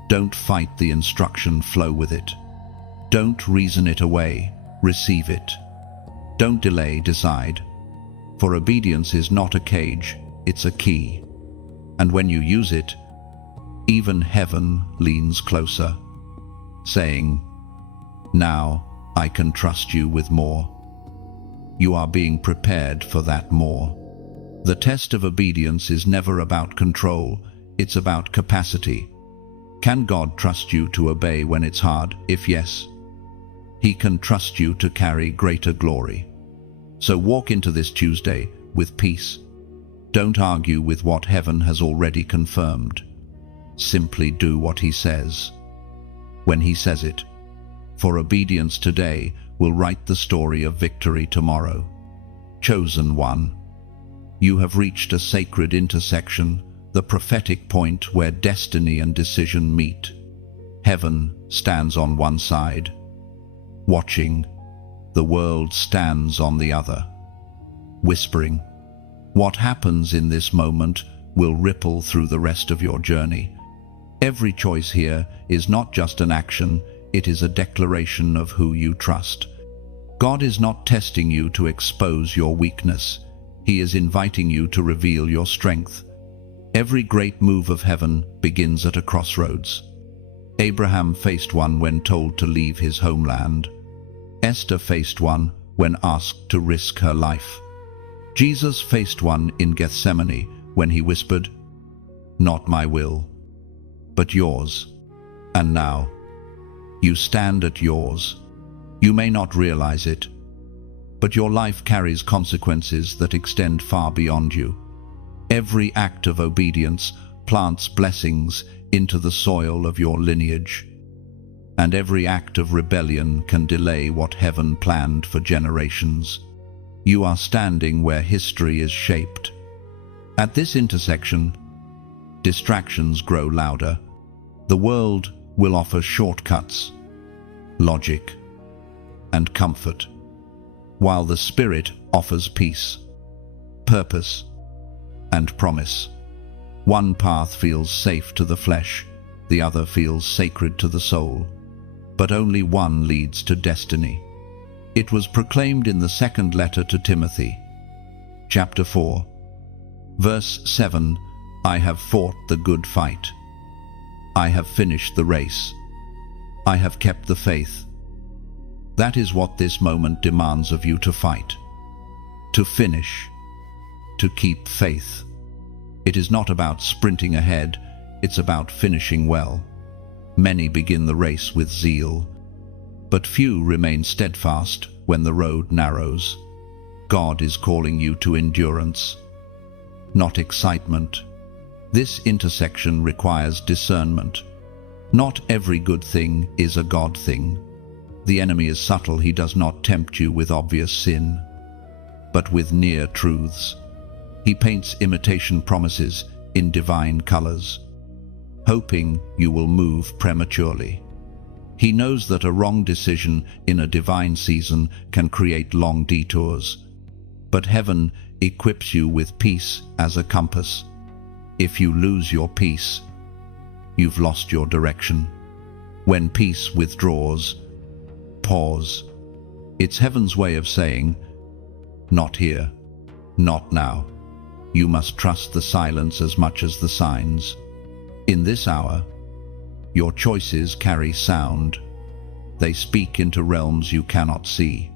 Don't fight the instruction, flow with it. Don't reason it away, receive it. Don't delay, decide. For obedience is not a cage, it's a key. And when you use it, even heaven leans closer, saying, "Now I can trust you with more." You are being prepared for that more. The test of obedience is never about control, it's about capacity. Can God trust you to obey when it's hard? If yes, He can trust you to carry greater glory. So walk into this Tuesday with peace. Don't argue with what heaven has already confirmed. Simply do what He says, when He says it. For obedience today will write the story of victory tomorrow. Chosen one. You have reached a sacred intersection, the prophetic point where destiny and decision meet. Heaven stands on one side, watching. The world stands on the other, whispering. What happens in this moment will ripple through the rest of your journey. Every choice here is not just an action, it is a declaration of who you trust. God is not testing you to expose your weakness. He is inviting you to reveal your strength. Every great move of heaven begins at a crossroads. Abraham faced one when told to leave his homeland. Esther faced one when asked to risk her life. Jesus faced one in Gethsemane when He whispered, "Not my will, but yours." And now, you stand at yours. You may not realize it, but your life carries consequences that extend far beyond you. Every act of obedience plants blessings into the soil of your lineage. and every act of rebellion can delay what heaven planned for generations. You are standing where history is shaped. At this intersection, distractions grow louder. The world will offer shortcuts, logic, and comfort, while the Spirit offers peace, purpose, and promise. One path feels safe to the flesh, the other feels sacred to the soul, but only one leads to destiny. It was proclaimed in the second letter to Timothy, chapter 4, verse 7, "I have fought the good fight. I have finished the race. I have kept the faith." That is what this moment demands of you to fight, to finish, to keep faith. It is not about sprinting ahead, it's about finishing well. Many begin the race with zeal, but few remain steadfast when the road narrows. God is calling you to endurance, not excitement. This intersection requires discernment. Not every good thing is a God thing. The enemy is subtle. He does not tempt you with obvious sin, but with near truths. He paints imitation promises in divine colors, hoping you will move prematurely. He knows that a wrong decision in a divine season can create long detours, but heaven equips you with peace as a compass. If you lose your peace, you've lost your direction. When peace withdraws, pause. It's heaven's way of saying, not here, not now. You must trust the silence as much as the signs. In this hour, your choices carry sound. They speak into realms you cannot see.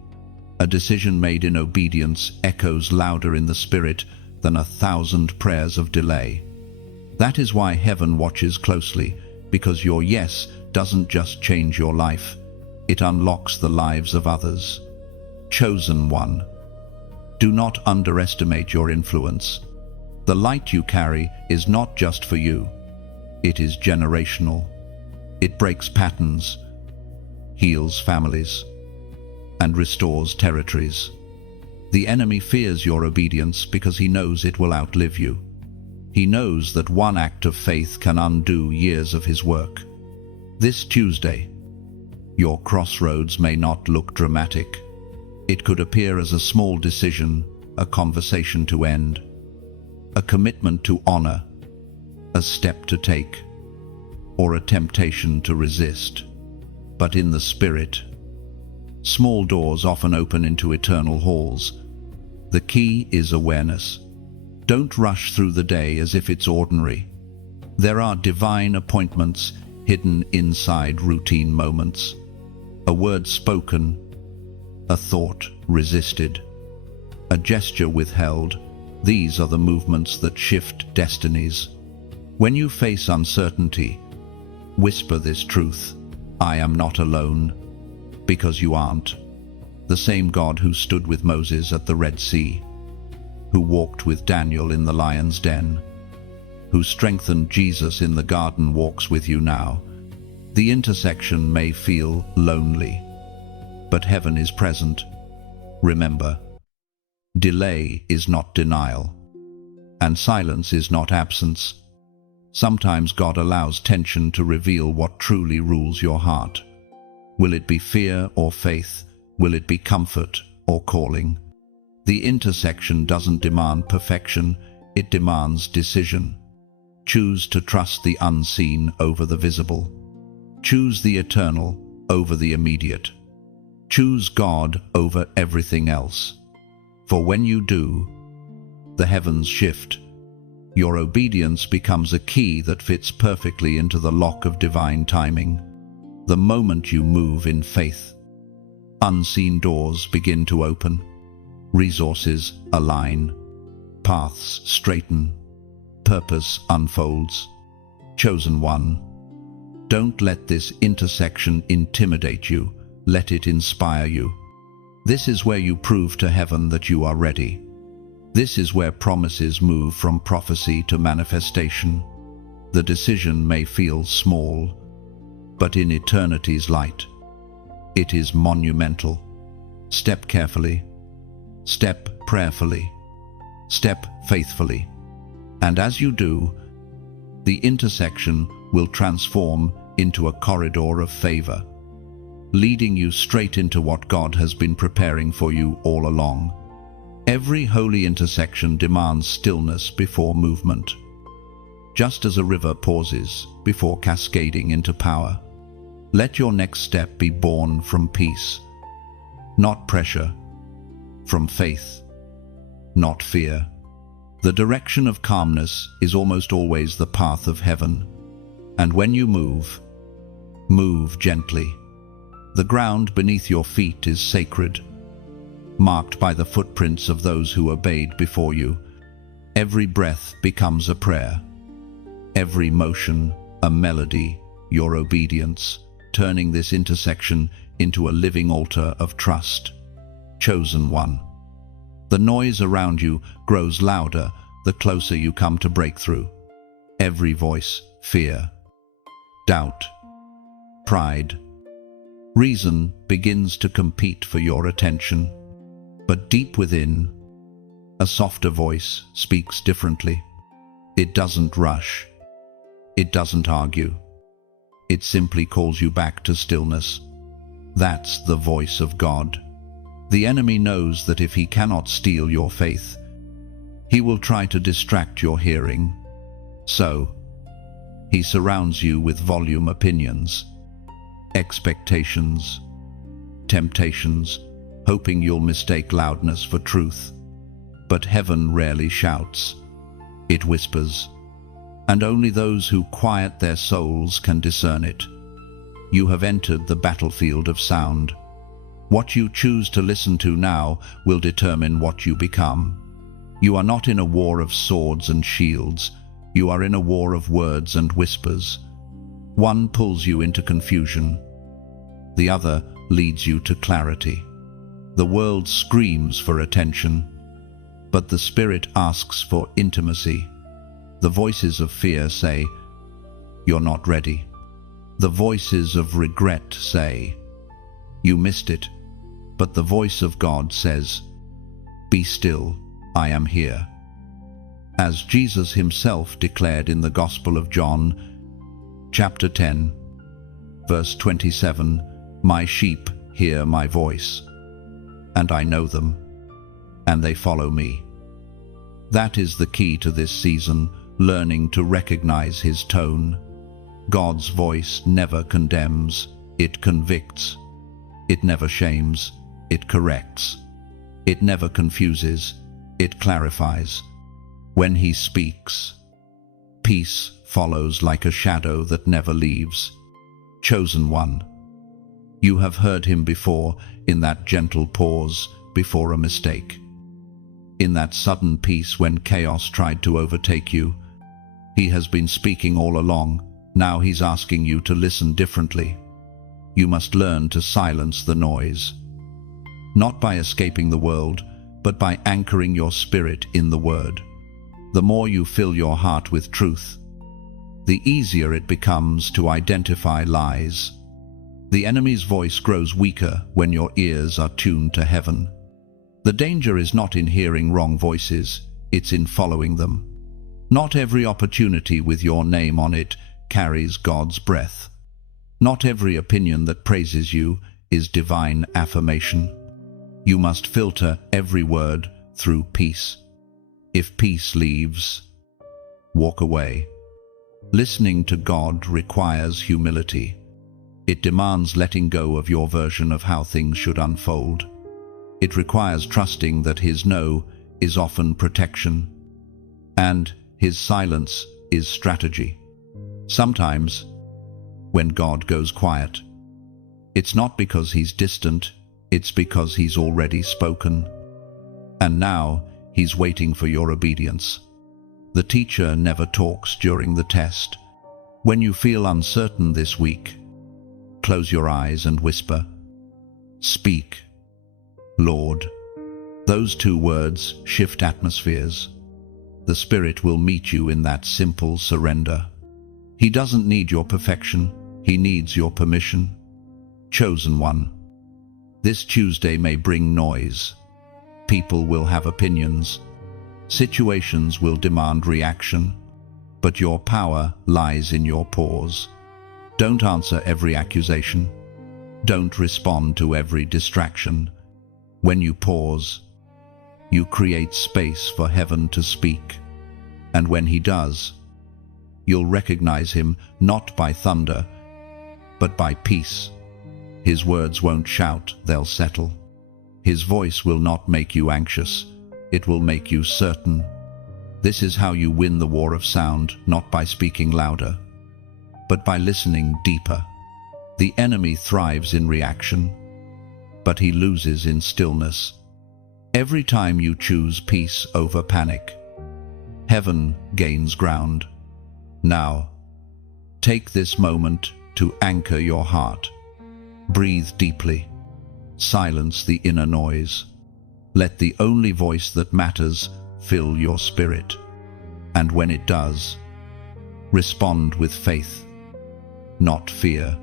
A decision made in obedience echoes louder in the spirit than 1,000 prayers of delay. That is why heaven watches closely, because your yes doesn't just change your life, it unlocks the lives of others. Chosen one. Do not underestimate your influence. The light you carry is not just for you. It is generational. It breaks patterns, heals families, and restores territories. The enemy fears your obedience because he knows it will outlive you. He knows that one act of faith can undo years of his work. This Tuesday, your crossroads may not look dramatic. It could appear as a small decision, a conversation to end, a commitment to honor, a step to take, or a temptation to resist. But in the Spirit, small doors often open into eternal halls. The key is awareness. Don't rush through the day as if it's ordinary. There are divine appointments hidden inside routine moments. A word spoken, a thought resisted, a gesture withheld. These are the movements that shift destinies. When you face uncertainty, whisper this truth: I am not alone, because you aren't. The same God who stood with Moses at the Red Sea, who walked with Daniel in the lion's den, who strengthened Jesus in the garden, walks with you now. The intersection may feel lonely, but heaven is present. Remember, delay is not denial, and silence is not absence. Sometimes God allows tension to reveal what truly rules your heart. Will it be fear or faith? Will it be comfort or calling? The intersection doesn't demand perfection, it demands decision. Choose to trust the unseen over the visible. Choose the eternal over the immediate. Choose God over everything else. For when you do, the heavens shift. Your obedience becomes a key that fits perfectly into the lock of divine timing. The moment you move in faith, unseen doors begin to open. Resources align, paths straighten, purpose unfolds. Chosen one, don't let this intersection intimidate you, let it inspire you. This is where you prove to heaven that you are ready. This is where promises move from prophecy to manifestation. The decision may feel small, but in eternity's light. It is monumental. Step carefully, step prayerfully, step faithfully. And as you do, the intersection will transform into a corridor of favor, leading you straight into what God has been preparing for you all along. Every holy intersection demands stillness before movement, just as a river pauses before cascading into power. Let your next step be born from peace, not pressure, from faith, not fear. The direction of calmness is almost always the path of heaven. And when you move, move gently. The ground beneath your feet is sacred, marked by the footprints of those who obeyed before you. Every breath becomes a prayer, every motion a melody, your obedience, turning this intersection into a living altar of trust. Chosen one. The noise around you grows louder the closer you come to breakthrough. Every voice, fear, doubt, pride, reason begins to compete for your attention. But deep within, a softer voice speaks differently. It doesn't rush. It doesn't argue. It simply calls you back to stillness. That's the voice of God. The enemy knows that if he cannot steal your faith, he will try to distract your hearing. So, he surrounds you with volume opinions, expectations, temptations, hoping you'll mistake loudness for truth. But heaven rarely shouts. It whispers, and only those who quiet their souls can discern it. You have entered the battlefield of sound. What you choose to listen to now will determine what you become. You are not in a war of swords and shields. You are in a war of words and whispers. One pulls you into confusion. The other leads you to clarity. The world screams for attention, but the Spirit asks for intimacy. The voices of fear say, "You're not ready." The voices of regret say, "You missed it." But the voice of God says, "Be still, I am here." As Jesus himself declared in the Gospel of John, chapter 10, verse 27, "My sheep hear my voice, and I know them, and they follow me." That is the key to this season, learning to recognize his tone. God's voice never condemns, it convicts. It never shames, it corrects. It never confuses, it clarifies. When he speaks, peace follows like a shadow that never leaves. Chosen one. You have heard him before in that gentle pause before a mistake. In that sudden peace when chaos tried to overtake you. He has been speaking all along. Now he's asking you to listen differently. You must learn to silence the noise. Not by escaping the world, but by anchoring your spirit in the Word. The more you fill your heart with truth, the easier it becomes to identify lies. The enemy's voice grows weaker when your ears are tuned to heaven. The danger is not in hearing wrong voices, it's in following them. Not every opportunity with your name on it carries God's breath. Not every opinion that praises you is divine affirmation. You must filter every word through peace. If peace leaves, walk away. Listening to God requires humility. It demands letting go of your version of how things should unfold. It requires trusting that his no is often protection, and his silence is strategy. Sometimes, when God goes quiet, it's not because he's distant, it's because he's already spoken. And now, he's waiting for your obedience. The teacher never talks during the test. When you feel uncertain this week, close your eyes and whisper, "Speak, Lord." Those two words shift atmospheres. The Spirit will meet you in that simple surrender. He doesn't need your perfection. He needs your permission. Chosen one. This Tuesday may bring noise. People will have opinions. Situations will demand reaction. But your power lies in your pause. Don't answer every accusation. Don't respond to every distraction. When you pause, you create space for heaven to speak. And when he does, you'll recognize him not by thunder, but by peace. His words won't shout, they'll settle. His voice will not make you anxious, it will make you certain. This is how you win the war of sound, not by speaking louder, but by listening deeper. The enemy thrives in reaction, but he loses in stillness. Every time you choose peace over panic, heaven gains ground. Now, take this moment to anchor your heart. Breathe deeply. Silence the inner noise. Let the only voice that matters fill your spirit. And when it does, respond with faith, not fear.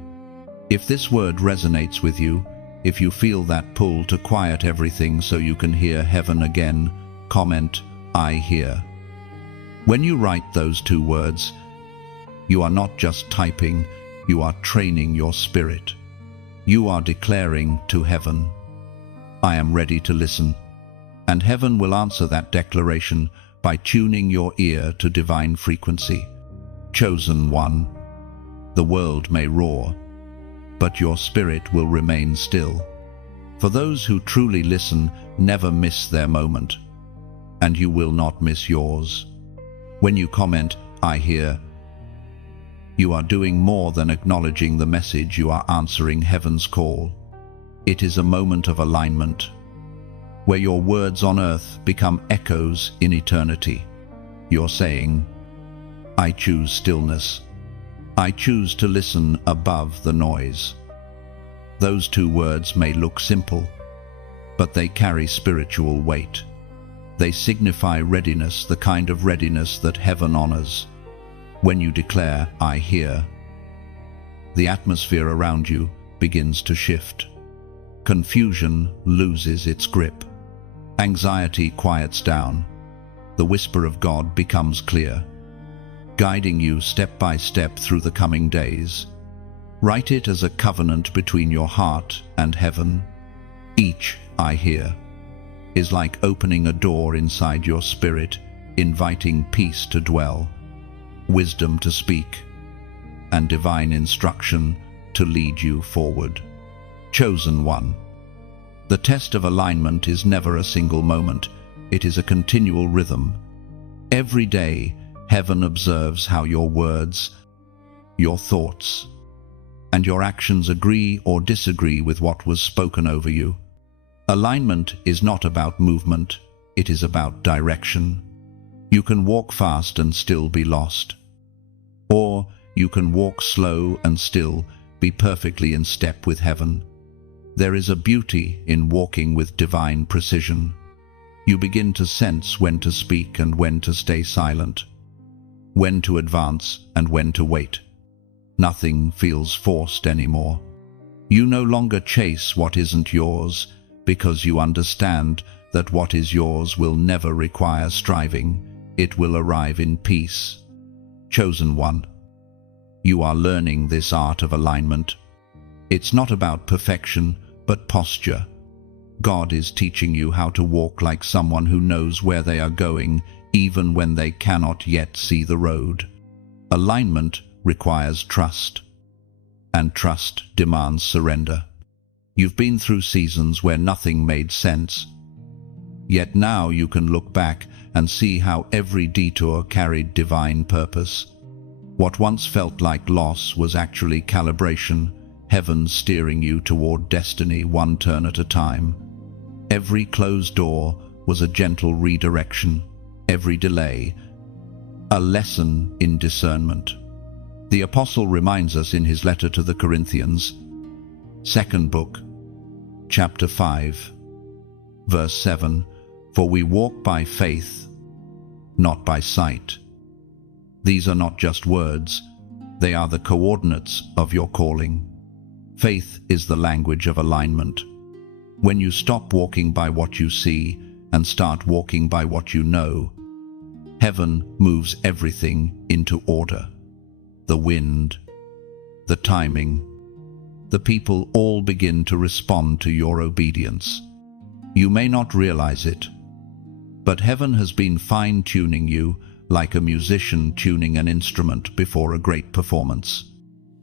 If this word resonates with you, if you feel that pull to quiet everything so you can hear heaven again, comment, "I hear." When you write those two words, you are not just typing, you are training your spirit. You are declaring to heaven, "I am ready to listen." And heaven will answer that declaration by tuning your ear to divine frequency. Chosen one. The world may roar, but your spirit will remain still. For those who truly listen never miss their moment, and you will not miss yours. When you comment, "I hear," you are doing more than acknowledging the message, you are answering heaven's call. It is a moment of alignment, where your words on earth become echoes in eternity. You're saying, "I choose stillness. I choose to listen above the noise." Those two words may look simple, but they carry spiritual weight. They signify readiness, the kind of readiness that heaven honors. When you declare, "I hear," the atmosphere around you begins to shift. Confusion loses its grip. Anxiety quiets down. The whisper of God becomes clear, guiding you step by step through the coming days. Write it as a covenant between your heart and heaven. Each "I hear" is like opening a door inside your spirit, inviting peace to dwell, wisdom to speak, and divine instruction to lead you forward. Chosen one. The test of alignment is never a single moment. It is a continual rhythm. Every day, heaven observes how your words, your thoughts, and your actions agree or disagree with what was spoken over you. Alignment is not about movement, it is about direction. You can walk fast and still be lost. Or you can walk slow and still be perfectly in step with heaven. There is a beauty in walking with divine precision. You begin to sense when to speak and when to stay silent, when to advance and when to wait. Nothing feels forced anymore. You no longer chase what isn't yours, because you understand that what is yours will never require striving. It will arrive in peace. Chosen one. You are learning this art of alignment. It's not about perfection, but posture. God is teaching you how to walk like someone who knows where they are going, even when they cannot yet see the road. Alignment requires trust, and trust demands surrender. You've been through seasons where nothing made sense, yet now you can look back and see how every detour carried divine purpose. What once felt like loss was actually calibration, heaven steering you toward destiny one turn at a time. Every closed door was a gentle redirection, every delay a lesson in discernment. The Apostle reminds us in his letter to the Corinthians, 2nd book, chapter 5, verse 7, "For we walk by faith, not by sight." These are not just words, They are the coordinates of your calling. Faith is the language of alignment. When you stop walking by what you see and start walking by what you know, heaven moves everything into order. The wind, the timing, the people all begin to respond to your obedience. You may not realize it, but heaven has been fine-tuning you like a musician tuning an instrument before a great performance.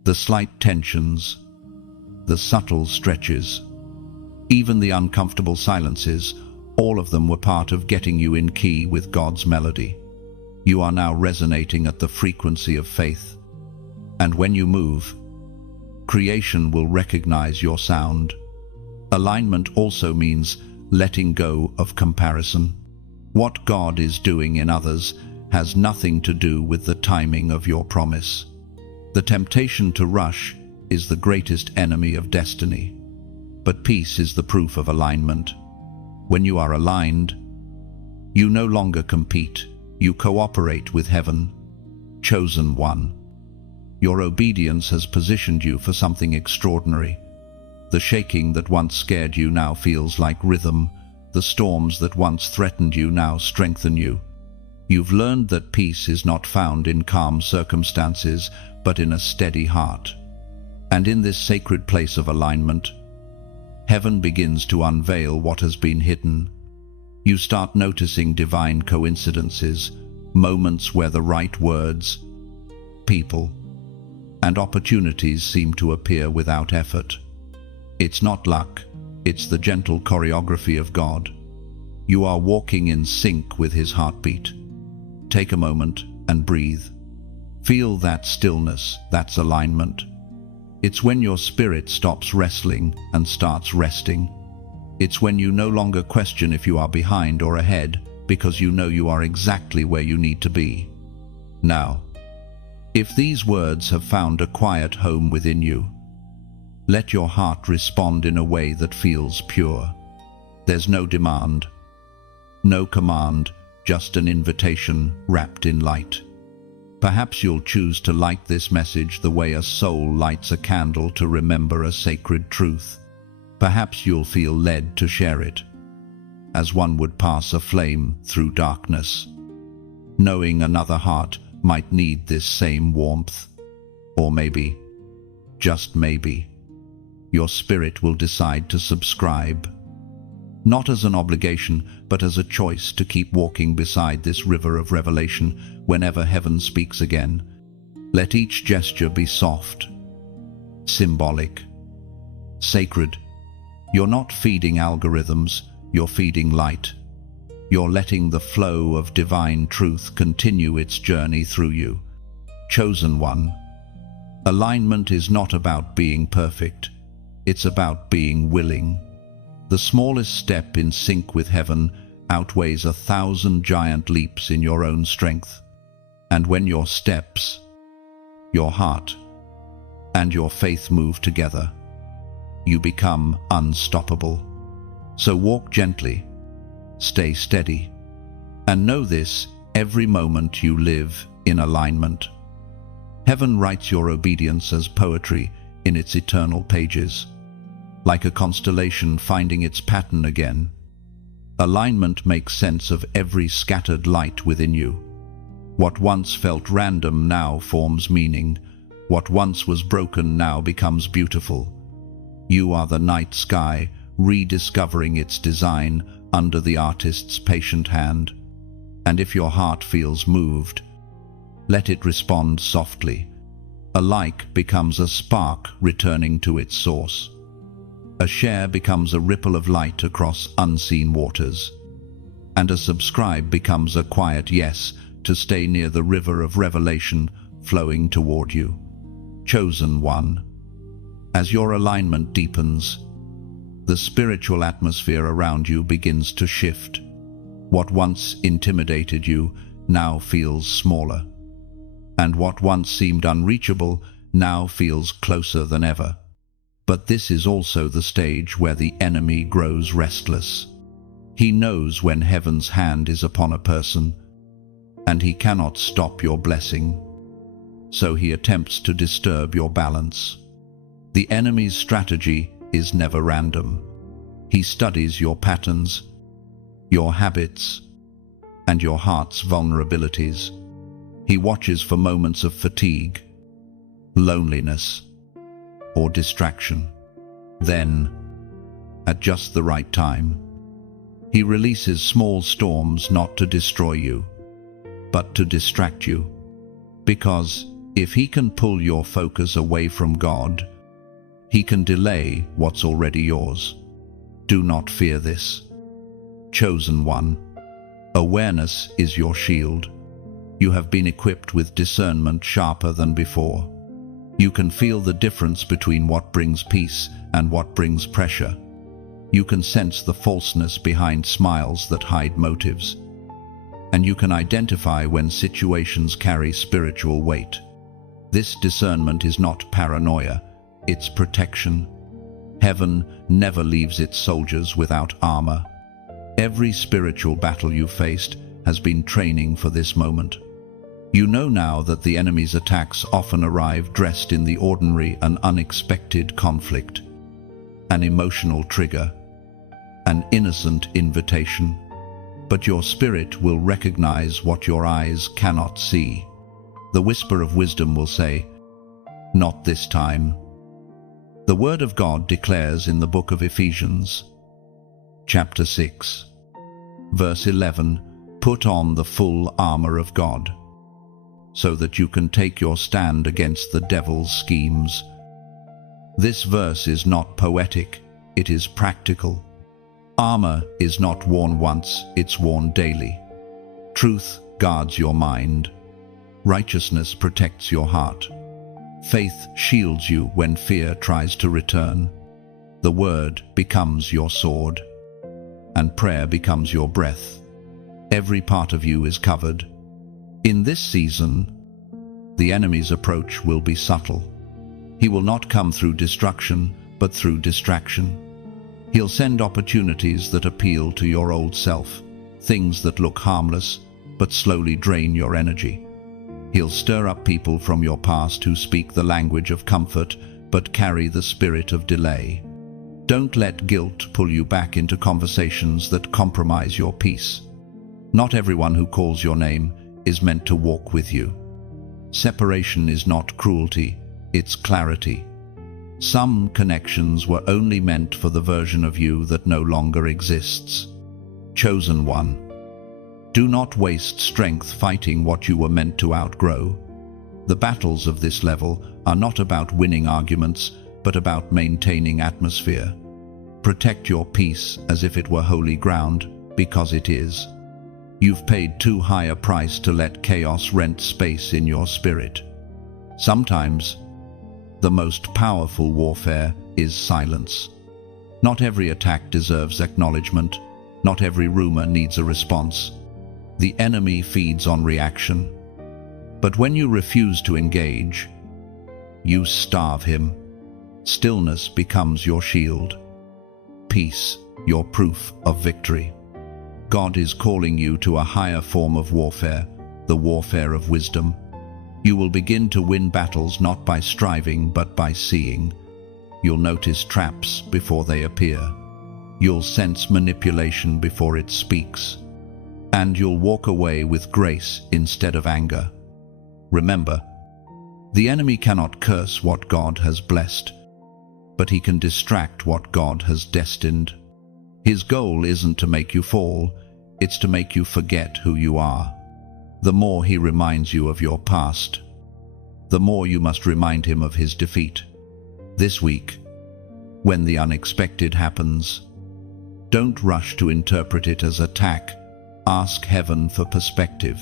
The slight tensions, the subtle stretches, even the uncomfortable silences, all of them were part of getting you in key with God's melody. You are now resonating at the frequency of faith. And when you move, creation will recognize your sound. Alignment also means letting go of comparison. What God is doing in others has nothing to do with the timing of your promise. The temptation to rush is the greatest enemy of destiny. But peace is the proof of alignment. When you are aligned, you no longer compete, you cooperate with heaven. Chosen one. Your obedience has positioned you for something extraordinary. The shaking that once scared you now feels like rhythm. The storms that once threatened you now strengthen you. You've learned that peace is not found in calm circumstances, but in a steady heart. And in this sacred place of alignment, heaven begins to unveil what has been hidden. You start noticing divine coincidences, moments where the right words, people, and opportunities seem to appear without effort. It's not luck, it's the gentle choreography of God. You are walking in sync with His heartbeat. Take a moment and breathe. Feel that stillness, that's alignment. It's when your spirit stops wrestling and starts resting. It's when you no longer question if you are behind or ahead, because you know you are exactly where you need to be. Now, if these words have found a quiet home within you, let your heart respond in a way that feels pure. There's no demand, no command, just an invitation wrapped in light. Perhaps you'll choose to light this message the way a soul lights a candle to remember a sacred truth. Perhaps you'll feel led to share it, as one would pass a flame through darkness, knowing another heart might need this same warmth. Or maybe, just maybe, your spirit will decide to subscribe, not as an obligation, but as a choice to keep walking beside this river of revelation whenever heaven speaks again. Let each gesture be soft, symbolic, sacred. You're not feeding algorithms, you're feeding light. You're letting the flow of divine truth continue its journey through you. Chosen one. Alignment is not about being perfect, it's about being willing. The smallest step in sync with heaven outweighs 1,000 giant leaps in your own strength. And when your steps, your heart, and your faith move together, you become unstoppable. So walk gently, stay steady, and know this: every moment you live in alignment. Heaven writes your obedience as poetry in its eternal pages, like a constellation finding its pattern again. Alignment makes sense of every scattered light within you. What once felt random now forms meaning. What once was broken now becomes beautiful. You are the night sky, rediscovering its design under the artist's patient hand. And if your heart feels moved, let it respond softly. A like becomes a spark returning to its source. A share becomes a ripple of light across unseen waters. And a subscribe becomes a quiet yes to stay near the river of revelation flowing toward you. Chosen one. As your alignment deepens, the spiritual atmosphere around you begins to shift. What once intimidated you now feels smaller. And what once seemed unreachable now feels closer than ever. But this is also the stage where the enemy grows restless. He knows when heaven's hand is upon a person, and he cannot stop your blessing. so he attempts to disturb your balance. The enemy's strategy is never random. He studies your patterns, your habits, and your heart's vulnerabilities. He watches for moments of fatigue, loneliness, or distraction. Then, at just the right time, he releases small storms not to destroy you, but to distract you. Because if he can pull your focus away from God, he can delay what's already yours. Do not fear this. Chosen one, awareness is your shield. You have been equipped with discernment sharper than before. You can feel the difference between what brings peace and what brings pressure. You can sense the falseness behind smiles that hide motives. And you can identify when situations carry spiritual weight. This discernment is not paranoia, it's protection. Heaven never leaves its soldiers without armor. Every spiritual battle you faced has been training for this moment. You know now that the enemy's attacks often arrive dressed in the ordinary and unexpected conflict. An emotional trigger, an innocent invitation. But your spirit will recognize what your eyes cannot see. The whisper of wisdom will say, "Not this time." The Word of God declares in the book of Ephesians, chapter 6, verse 11, "Put on the full armor of God, so that you can take your stand against the devil's schemes." This verse is not poetic, it is practical. Armor is not worn once, it's worn daily. Truth guards your mind. Righteousness protects your heart. Faith shields you when fear tries to return. The Word becomes your sword, and prayer becomes your breath. Every part of you is covered. In this season, the enemy's approach will be subtle. He will not come through destruction, but through distraction. He'll send opportunities that appeal to your old self, things that look harmless, but slowly drain your energy. He'll stir up people from your past who speak the language of comfort, but carry the spirit of delay. Don't let guilt pull you back into conversations that compromise your peace. Not everyone who calls your name is meant to walk with you. Separation is not cruelty, it's clarity. Some connections were only meant for the version of you that no longer exists. Chosen one, do not waste strength fighting what you were meant to outgrow. The battles of this level are not about winning arguments, but about maintaining atmosphere. Protect your peace as if it were holy ground, because it is. You've paid too high a price to let chaos rent space in your spirit. Sometimes, the most powerful warfare is silence. Not every attack deserves acknowledgement. Not every rumor needs a response. The enemy feeds on reaction. But when you refuse to engage, you starve him. Stillness becomes your shield. Peace, your proof of victory. God is calling you to a higher form of warfare, the warfare of wisdom. You will begin to win battles not by striving but by seeing. You'll notice traps before they appear. You'll sense manipulation before it speaks. And you'll walk away with grace instead of anger. Remember, the enemy cannot curse what God has blessed, but he can distract what God has destined. His goal isn't to make you fall, it's to make you forget who you are. The more he reminds you of your past, the more you must remind him of his defeat. This week, when the unexpected happens, don't rush to interpret it as attack. Ask heaven for perspective.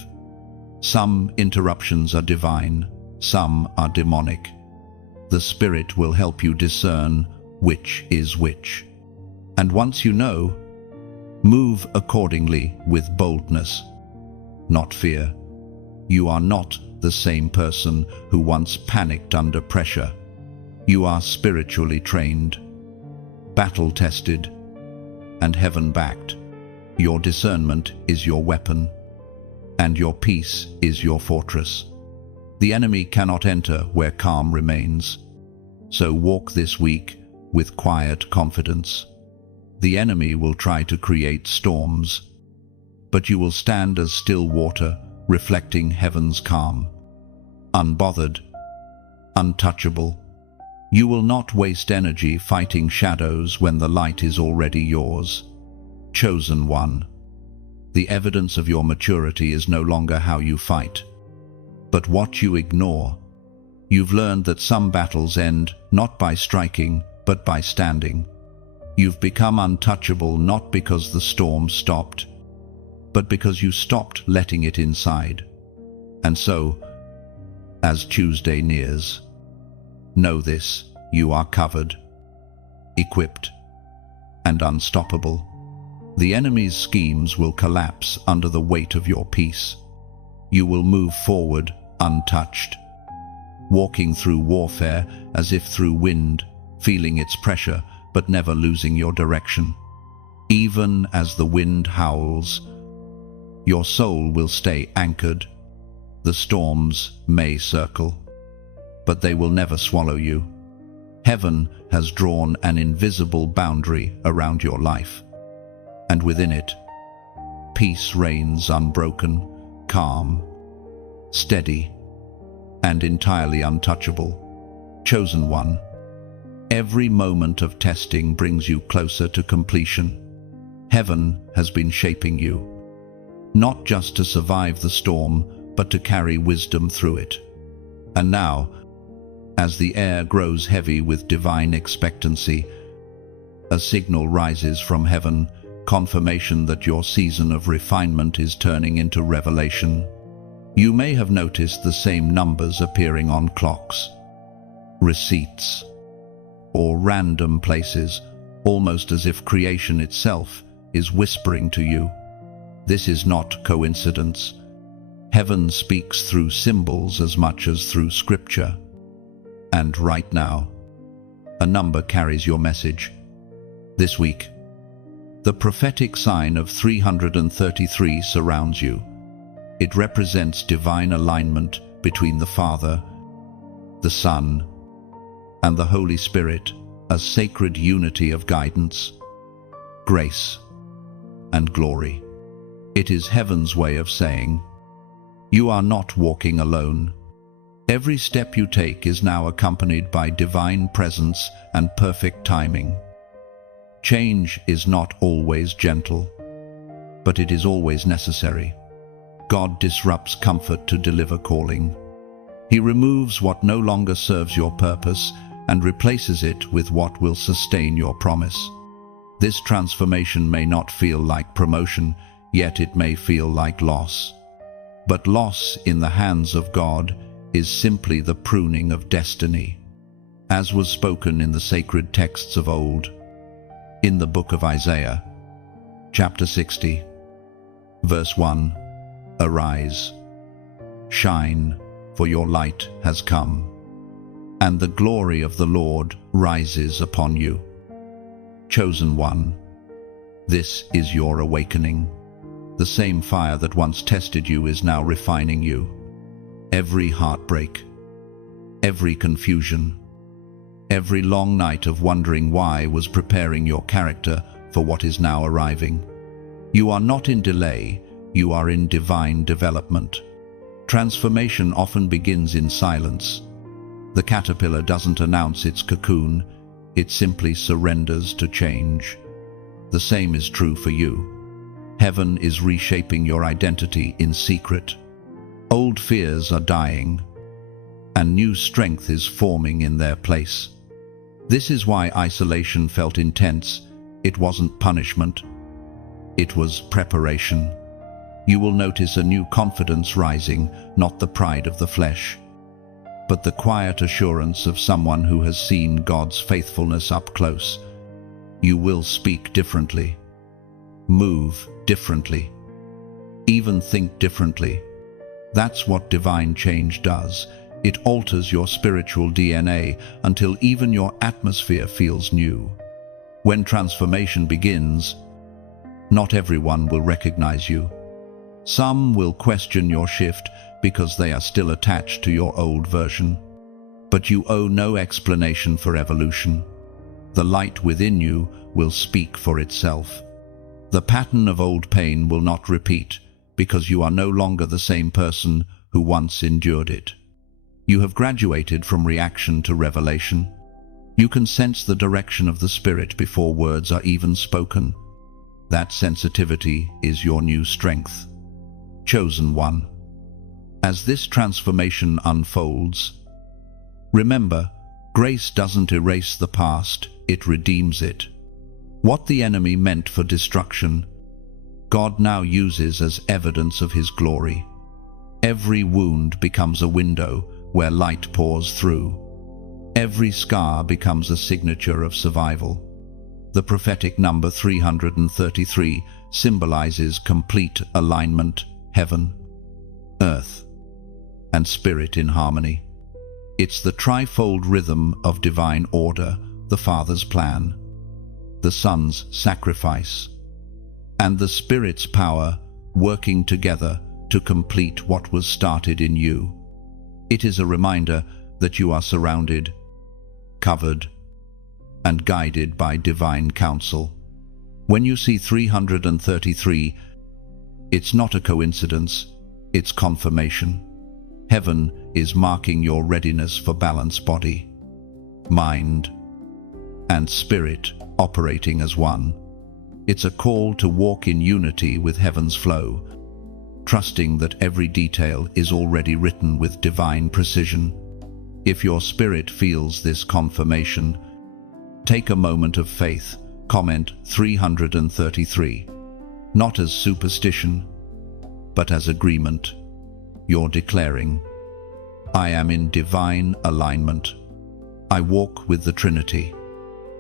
Some interruptions are divine, some are demonic. The Spirit will help you discern which is which. And once you know, move accordingly with boldness, not fear. You are not the same person who once panicked under pressure. You are spiritually trained, battle-tested, and heaven-backed. Your discernment is your weapon, and your peace is your fortress. The enemy cannot enter where calm remains. So walk this week with quiet confidence. The enemy will try to create storms, but you will stand as still water, reflecting heaven's calm. Unbothered, untouchable. You will not waste energy fighting shadows when the light is already yours. Chosen one. The evidence of your maturity is no longer how you fight, but what you ignore. You've learned that some battles end not by striking, but by standing. You've become untouchable not because the storm stopped, but because you stopped letting it inside. And so, as Tuesday nears, know this: you are covered, equipped, and unstoppable. The enemy's schemes will collapse under the weight of your peace. You will move forward untouched, walking through warfare as if through wind, feeling its pressure but never losing your direction. Even as the wind howls, your soul will stay anchored. The storms may circle, but they will never swallow you. Heaven has drawn an invisible boundary around your life, and within it, peace reigns unbroken, calm, steady, and entirely untouchable. Chosen one. Every moment of testing brings you closer to completion. Heaven has been shaping you, not just to survive the storm, but to carry wisdom through it. And now, as the air grows heavy with divine expectancy, a signal rises from heaven, confirmation that your season of refinement is turning into revelation. You may have noticed the same numbers appearing on clocks, receipts, or random places, almost as if creation itself is whispering to you. This is not coincidence. Heaven speaks through symbols as much as through scripture. And right now, a number carries your message. This week, the prophetic sign of 333 surrounds you. It represents divine alignment between the Father, the Son, and the Holy Spirit, a sacred unity of guidance, grace, and glory. It is heaven's way of saying, you are not walking alone. Every step you take is now accompanied by divine presence and perfect timing. Change is not always gentle, but it is always necessary. God disrupts comfort to deliver calling. He removes what no longer serves your purpose and replaces it with what will sustain your promise. This transformation may not feel like promotion, yet it may feel like loss. But loss in the hands of God is simply the pruning of destiny, as was spoken in the sacred texts of old. In the book of Isaiah, chapter 60, verse 1, Arise, shine, for your light has come, and the glory of the Lord rises upon you. Chosen one, this is your awakening. The same fire that once tested you is now refining you. Every heartbreak, every confusion, every long night of wondering why was preparing your character for what is now arriving. You are not in delay, you are in divine development. Transformation often begins in silence. The caterpillar doesn't announce its cocoon, it simply surrenders to change. The same is true for you. Heaven is reshaping your identity in secret. Old fears are dying, and new strength is forming in their place. This is why isolation felt intense. It wasn't punishment, it was preparation. You will notice a new confidence rising, not the pride of the flesh, but the quiet assurance of someone who has seen God's faithfulness up close. You will speak differently, move differently, even think differently. That's what divine change does. It alters your spiritual DNA until even your atmosphere feels new. When transformation begins, not everyone will recognize you. Some will question your shift, because they are still attached to your old version. But you owe no explanation for evolution. The light within you will speak for itself. The pattern of old pain will not repeat, because you are no longer the same person who once endured it. You have graduated from reaction to revelation. You can sense the direction of the Spirit before words are even spoken. That sensitivity is your new strength. Chosen one. As this transformation unfolds, remember, grace doesn't erase the past, it redeems it. What the enemy meant for destruction, God now uses as evidence of His glory. Every wound becomes a window where light pours through. Every scar becomes a signature of survival. The prophetic number 333 symbolizes complete alignment, heaven, earth, and spirit in harmony. It's the trifold rhythm of divine order, the Father's plan, the Son's sacrifice, and the Spirit's power working together to complete what was started in you. It is a reminder that you are surrounded, covered, and guided by divine counsel. When you see 333, it's not a coincidence, it's confirmation. Heaven is marking your readiness for balance, body, mind, and spirit operating as one. It's a call to walk in unity with heaven's flow, trusting that every detail is already written with divine precision. If your spirit feels this confirmation, take a moment of faith. Comment 333. Not as superstition, but as agreement. You're declaring, I am in divine alignment. I walk with the Trinity.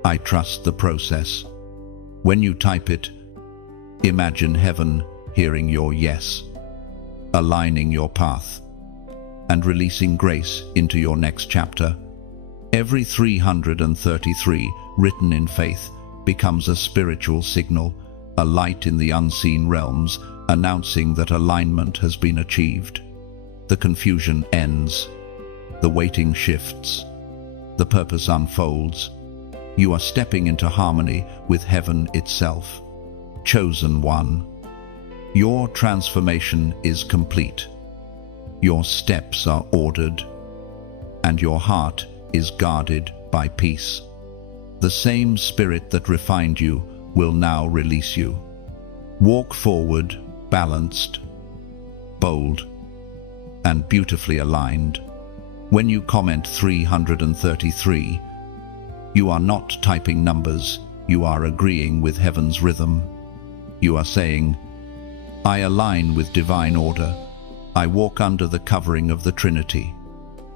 I trust the process. When you type it, imagine heaven hearing your yes, aligning your path, and releasing grace into your next chapter. Every 333 written in faith becomes a spiritual signal, a light in the unseen realms, announcing that alignment has been achieved. The confusion ends. The waiting shifts. The purpose unfolds. You are stepping into harmony with heaven itself. Chosen one. Your transformation is complete. Your steps are ordered, and your heart is guarded by peace. The same Spirit that refined you will now release you. Walk forward, balanced, bold, and beautifully aligned. When you comment 333, you are not typing numbers, you are agreeing with heaven's rhythm. You are saying, I align with divine order. I walk under the covering of the Trinity.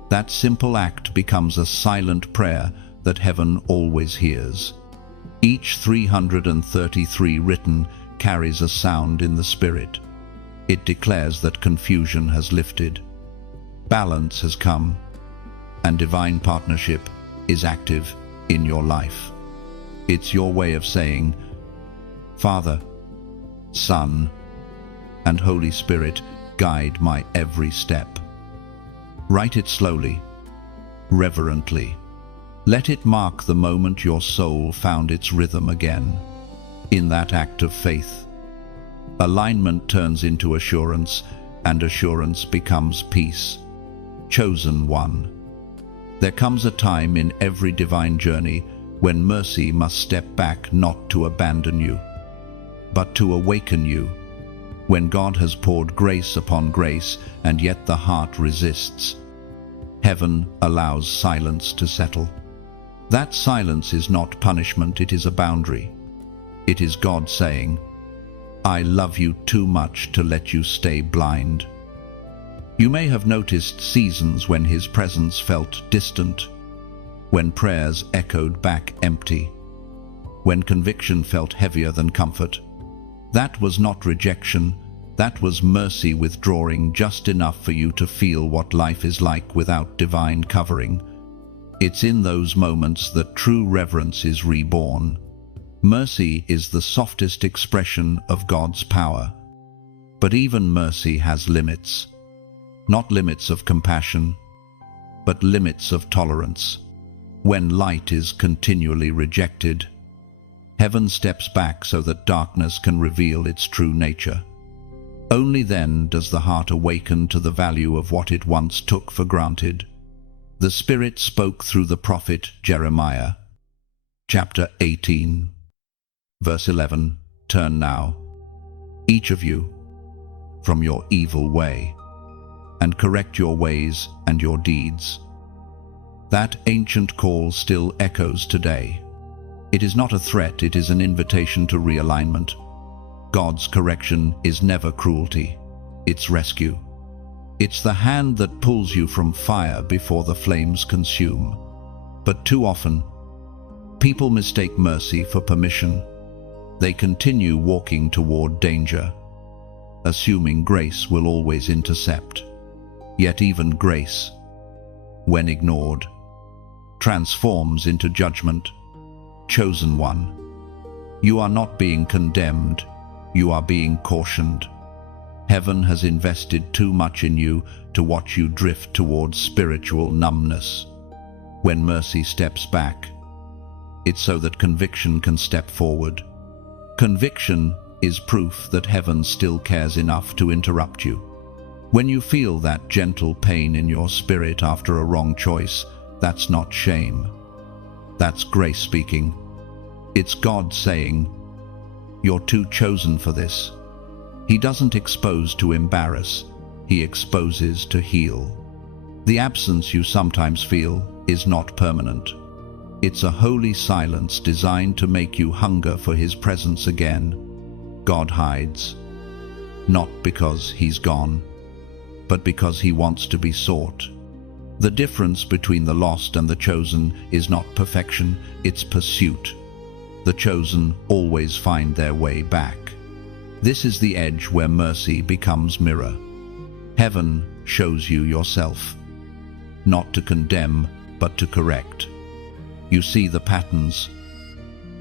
That simple act becomes a silent prayer that heaven always hears. Each 333 written carries a sound in the Spirit. It declares that confusion has lifted, balance has come, and divine partnership is active in your life. It's your way of saying, Father, Son, and Holy Spirit, guide my every step. Write it slowly, reverently. Let it mark the moment your soul found its rhythm again. In that act of faith, alignment turns into assurance, and assurance becomes peace. Chosen one. There comes a time in every divine journey when mercy must step back, not to abandon you, but to awaken you. When God has poured grace upon grace, and yet the heart resists, heaven allows silence to settle. That silence is not punishment, it is a boundary. It is God saying, I love you too much to let you stay blind. You may have noticed seasons when His presence felt distant, when prayers echoed back empty, when conviction felt heavier than comfort. That was not rejection, that was mercy withdrawing just enough for you to feel what life is like without divine covering. It's in those moments that true reverence is reborn. Mercy is the softest expression of God's power. But even mercy has limits. Not limits of compassion, but limits of tolerance. When light is continually rejected, heaven steps back so that darkness can reveal its true nature. Only then does the heart awaken to the value of what it once took for granted. The Spirit spoke through the prophet Jeremiah. Chapter 18, verse 11. Turn now, each of you, from your evil way, and correct your ways and your deeds. That ancient call still echoes today. It is not a threat, it is an invitation to realignment. God's correction is never cruelty, it's rescue. It's the hand that pulls you from fire before the flames consume. But too often, people mistake mercy for permission. They continue walking toward danger, assuming grace will always intercept. Yet even grace, when ignored, transforms into judgment. Chosen one, you are not being condemned, you are being cautioned. Heaven has invested too much in you to watch you drift towards spiritual numbness. When mercy steps back, it's so that conviction can step forward. Conviction is proof that heaven still cares enough to interrupt you. When you feel that gentle pain in your spirit after a wrong choice, that's not shame. That's grace speaking. It's God saying, "You're too chosen for this." He doesn't expose to embarrass, he exposes to heal. The absence you sometimes feel is not permanent. It's a holy silence designed to make you hunger for his presence again. God hides, not because he's gone, but because he wants to be sought. The difference between the lost and the chosen is not perfection, it's pursuit. The chosen always find their way back. This is the edge where mercy becomes mirror. Heaven shows you yourself, not to condemn, but to correct. You see the patterns,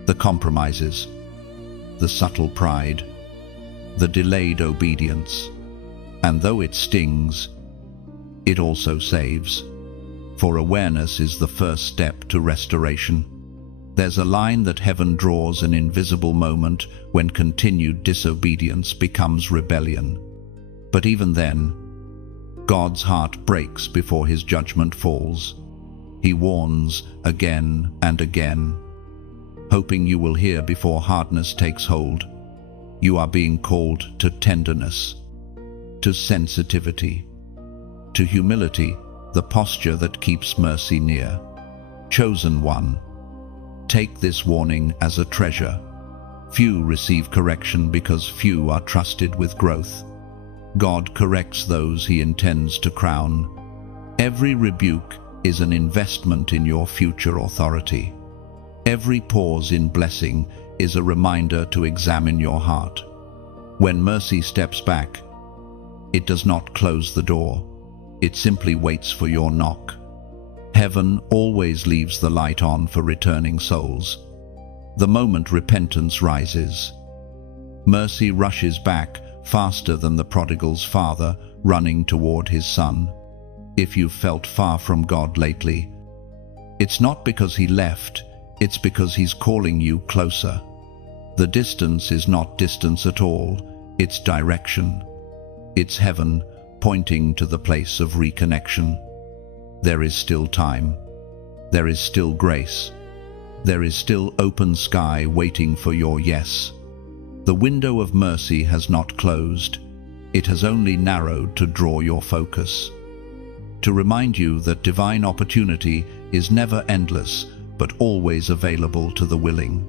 the compromises, the subtle pride, the delayed obedience. And though it stings, it also saves. For awareness is the first step to restoration. There's a line that heaven draws, an invisible moment when continued disobedience becomes rebellion. But even then, God's heart breaks before his judgment falls. He warns again and again, hoping you will hear before hardness takes hold. You are being called to tenderness, to sensitivity, to humility, the posture that keeps mercy near. Chosen one, take this warning as a treasure. Few receive correction because few are trusted with growth. God corrects those he intends to crown. Every rebuke is an investment in your future authority. Every pause in blessing is a reminder to examine your heart. When mercy steps back, it does not close the door. It simply waits for your knock. Heaven always leaves the light on for returning souls. The moment repentance rises, mercy rushes back faster than the prodigal's father running toward his son. If you've felt far from God lately, it's not because he left, it's because he's calling you closer. The distance is not distance at all, it's direction. It's heaven pointing to the place of reconnection. There is still time. There is still grace. There is still open sky waiting for your yes. The window of mercy has not closed. It has only narrowed to draw your focus. To remind you that divine opportunity is never endless, but always available to the willing.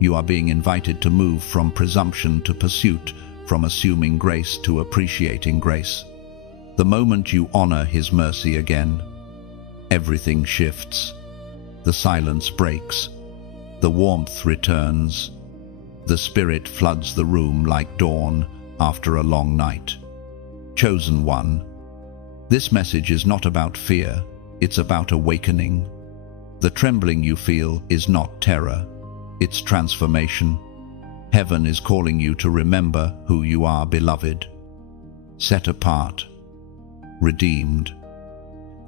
You are being invited to move from presumption to pursuit, from assuming grace to appreciating grace. The moment you honor his mercy again, everything shifts. The silence breaks. The warmth returns. The Spirit floods the room like dawn after a long night. Chosen one, this message is not about fear, it's about awakening. The trembling you feel is not terror, it's transformation. Heaven is calling you to remember who you are, beloved, set apart, redeemed,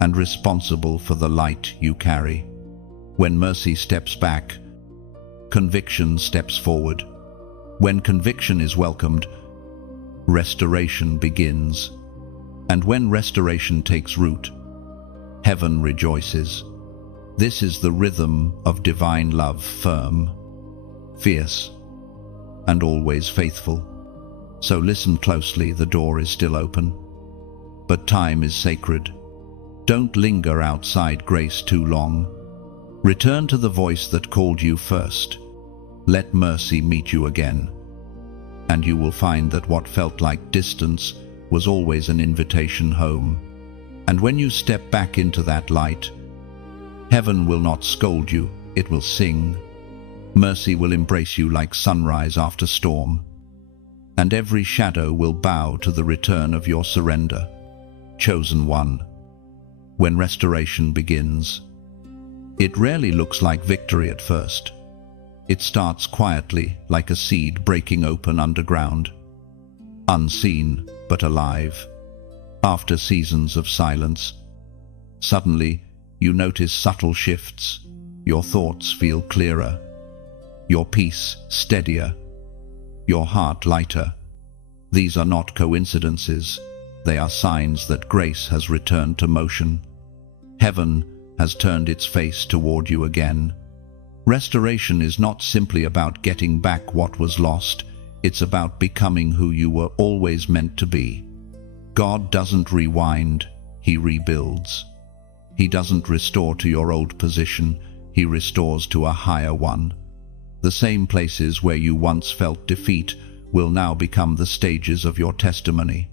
and responsible for the light you carry. When mercy steps back, conviction steps forward. When conviction is welcomed, restoration begins. And when restoration takes root, heaven rejoices. This is the rhythm of divine love, firm, fierce, and always faithful. So listen closely, the door is still open, but time is sacred. Don't linger outside grace too long. Return to the voice that called you first. Let mercy meet you again, and you will find that what felt like distance was always an invitation home. And when you step back into that light, heaven will not scold you, it will sing. Mercy will embrace you like sunrise after storm, and every shadow will bow to the return of your surrender. Chosen one. When restoration begins, it rarely looks like victory at first. It starts quietly, like a seed breaking open underground, unseen but alive. After seasons of silence, suddenly you notice subtle shifts. Your thoughts feel clearer, your peace steadier, your heart lighter. These are not coincidences. They are signs that grace has returned to motion. Heaven has turned its face toward you again. Restoration is not simply about getting back what was lost. It's about becoming who you were always meant to be. God doesn't rewind, He rebuilds. He doesn't restore to your old position, He restores to a higher one. The same places where you once felt defeat will now become the stages of your testimony.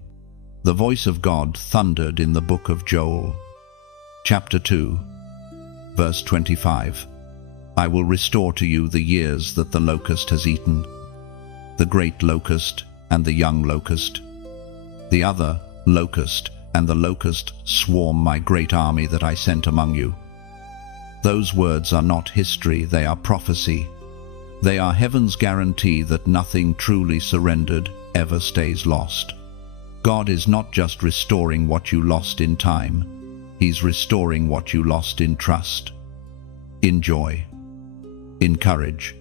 The voice of God thundered in the book of Joel, chapter 2, verse 25. I will restore to you the years that the locust has eaten, the great locust and the young locust. The other locust and the locust swarm my great army that I sent among you. Those words are not history, they are prophecy. They are heaven's guarantee that nothing truly surrendered ever stays lost. God is not just restoring what you lost in time, He's restoring what you lost in trust, in joy, in courage,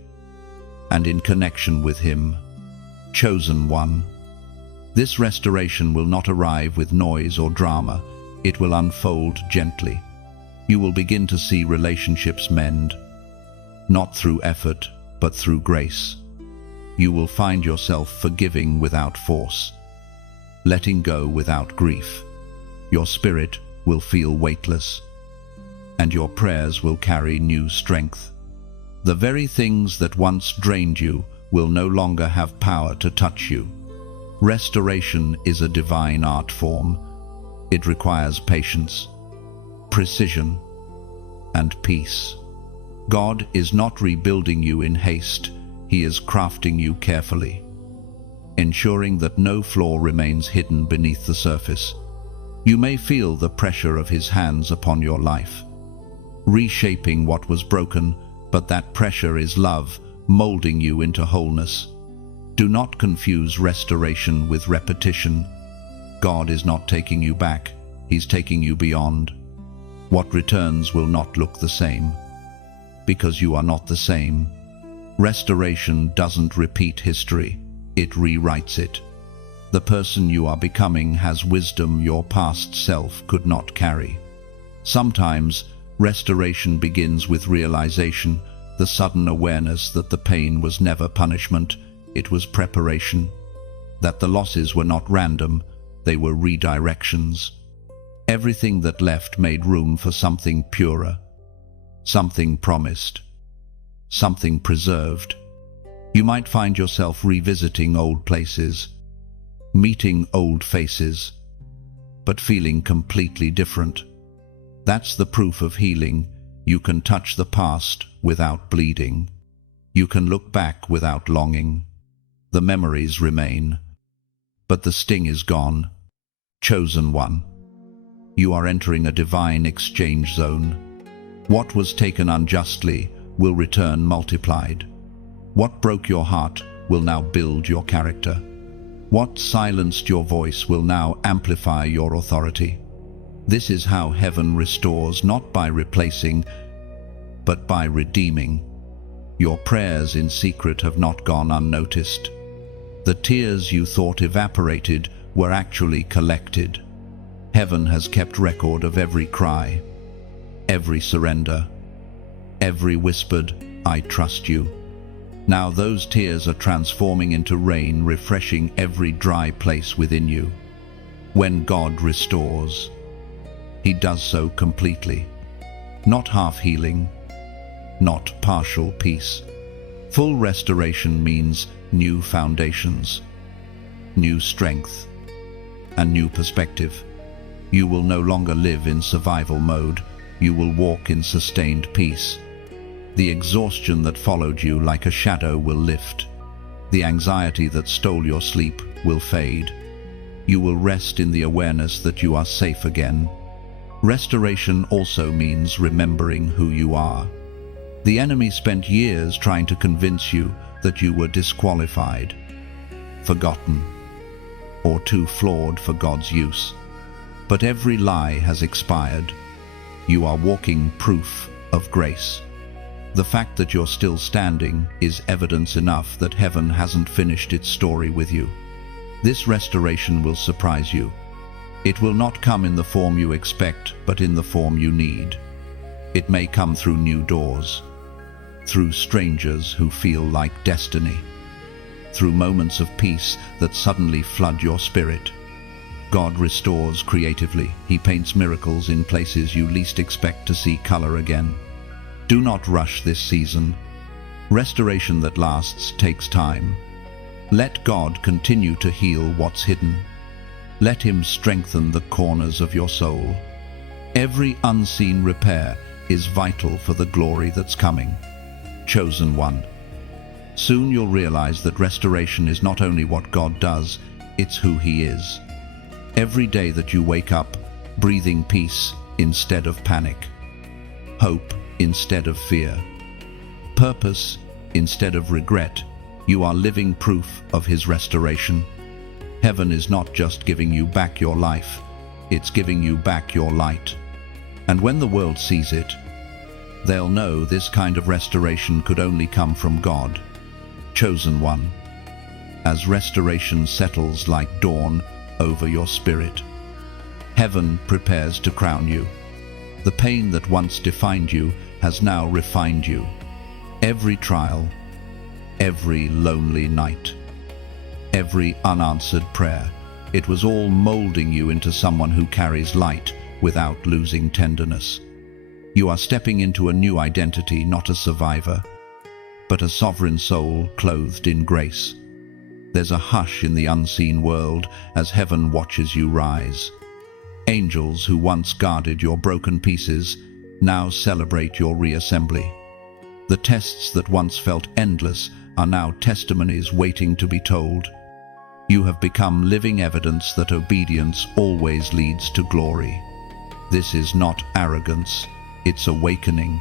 and in connection with Him. Chosen one. This restoration will not arrive with noise or drama. It will unfold gently. You will begin to see relationships mend, not through effort, but through grace. You will find yourself forgiving without force, letting go without grief. Your spirit will feel weightless, and your prayers will carry new strength. The very things that once drained you will no longer have power to touch you. Restoration is a divine art form. It requires patience, precision, and peace. God is not rebuilding you in haste. He is crafting you carefully, ensuring that no flaw remains hidden beneath the surface. You may feel the pressure of His hands upon your life, reshaping what was broken, but that pressure is love, molding you into wholeness. Do not confuse restoration with repetition. God is not taking you back, He's taking you beyond. What returns will not look the same, because you are not the same. Restoration doesn't repeat history, it rewrites it. The person you are becoming has wisdom your past self could not carry. Sometimes restoration begins with realization, the sudden awareness that the pain was never punishment, it was preparation. That the losses were not random, they were redirections. Everything that left made room for something purer, something promised, something preserved. You might find yourself revisiting old places, meeting old faces, but feeling completely different. That's the proof of healing. You can touch the past without bleeding. You can look back without longing. The memories remain, but the sting is gone. Chosen one. You are entering a divine exchange zone. What was taken unjustly will return multiplied. What broke your heart will now build your character. What silenced your voice will now amplify your authority. This is how heaven restores, not by replacing, but by redeeming. Your prayers in secret have not gone unnoticed. The tears you thought evaporated were actually collected. Heaven has kept record of every cry, every surrender, every whispered, "I trust you." Now those tears are transforming into rain, refreshing every dry place within you. When God restores, He does so completely. Not half healing, not partial peace. Full restoration means new foundations, new strength, and new perspective. You will no longer live in survival mode. You will walk in sustained peace. The exhaustion that followed you like a shadow will lift. The anxiety that stole your sleep will fade. You will rest in the awareness that you are safe again. Restoration also means remembering who you are. The enemy spent years trying to convince you that you were disqualified, forgotten, or too flawed for God's use. But every lie has expired. You are walking proof of grace. The fact that you're still standing is evidence enough that heaven hasn't finished its story with you. This restoration will surprise you. It will not come in the form you expect, but in the form you need. It may come through new doors, through strangers who feel like destiny, through moments of peace that suddenly flood your spirit. God restores creatively. He paints miracles in places you least expect to see color again. Do not rush this season. Restoration that lasts takes time. Let God continue to heal what's hidden. Let Him strengthen the corners of your soul. Every unseen repair is vital for the glory that's coming. Chosen one. Soon you'll realize that restoration is not only what God does, it's who He is. Every day that you wake up, breathing peace instead of panic, hope instead of fear, purpose instead of regret, you are living proof of His restoration. Heaven is not just giving you back your life, it's giving you back your light. And when the world sees it, they'll know this kind of restoration could only come from God. Chosen one. As restoration settles like dawn over your spirit, heaven prepares to crown you. The pain that once defined you has now refined you. Every trial, every lonely night, every unanswered prayer, it was all molding you into someone who carries light without losing tenderness. You are stepping into a new identity, not a survivor, but a sovereign soul clothed in grace. There's a hush in the unseen world as heaven watches you rise. Angels who once guarded your broken pieces now celebrate your reassembly. The tests that once felt endless are now testimonies waiting to be told. You have become living evidence that obedience always leads to glory. This is not arrogance, it's awakening.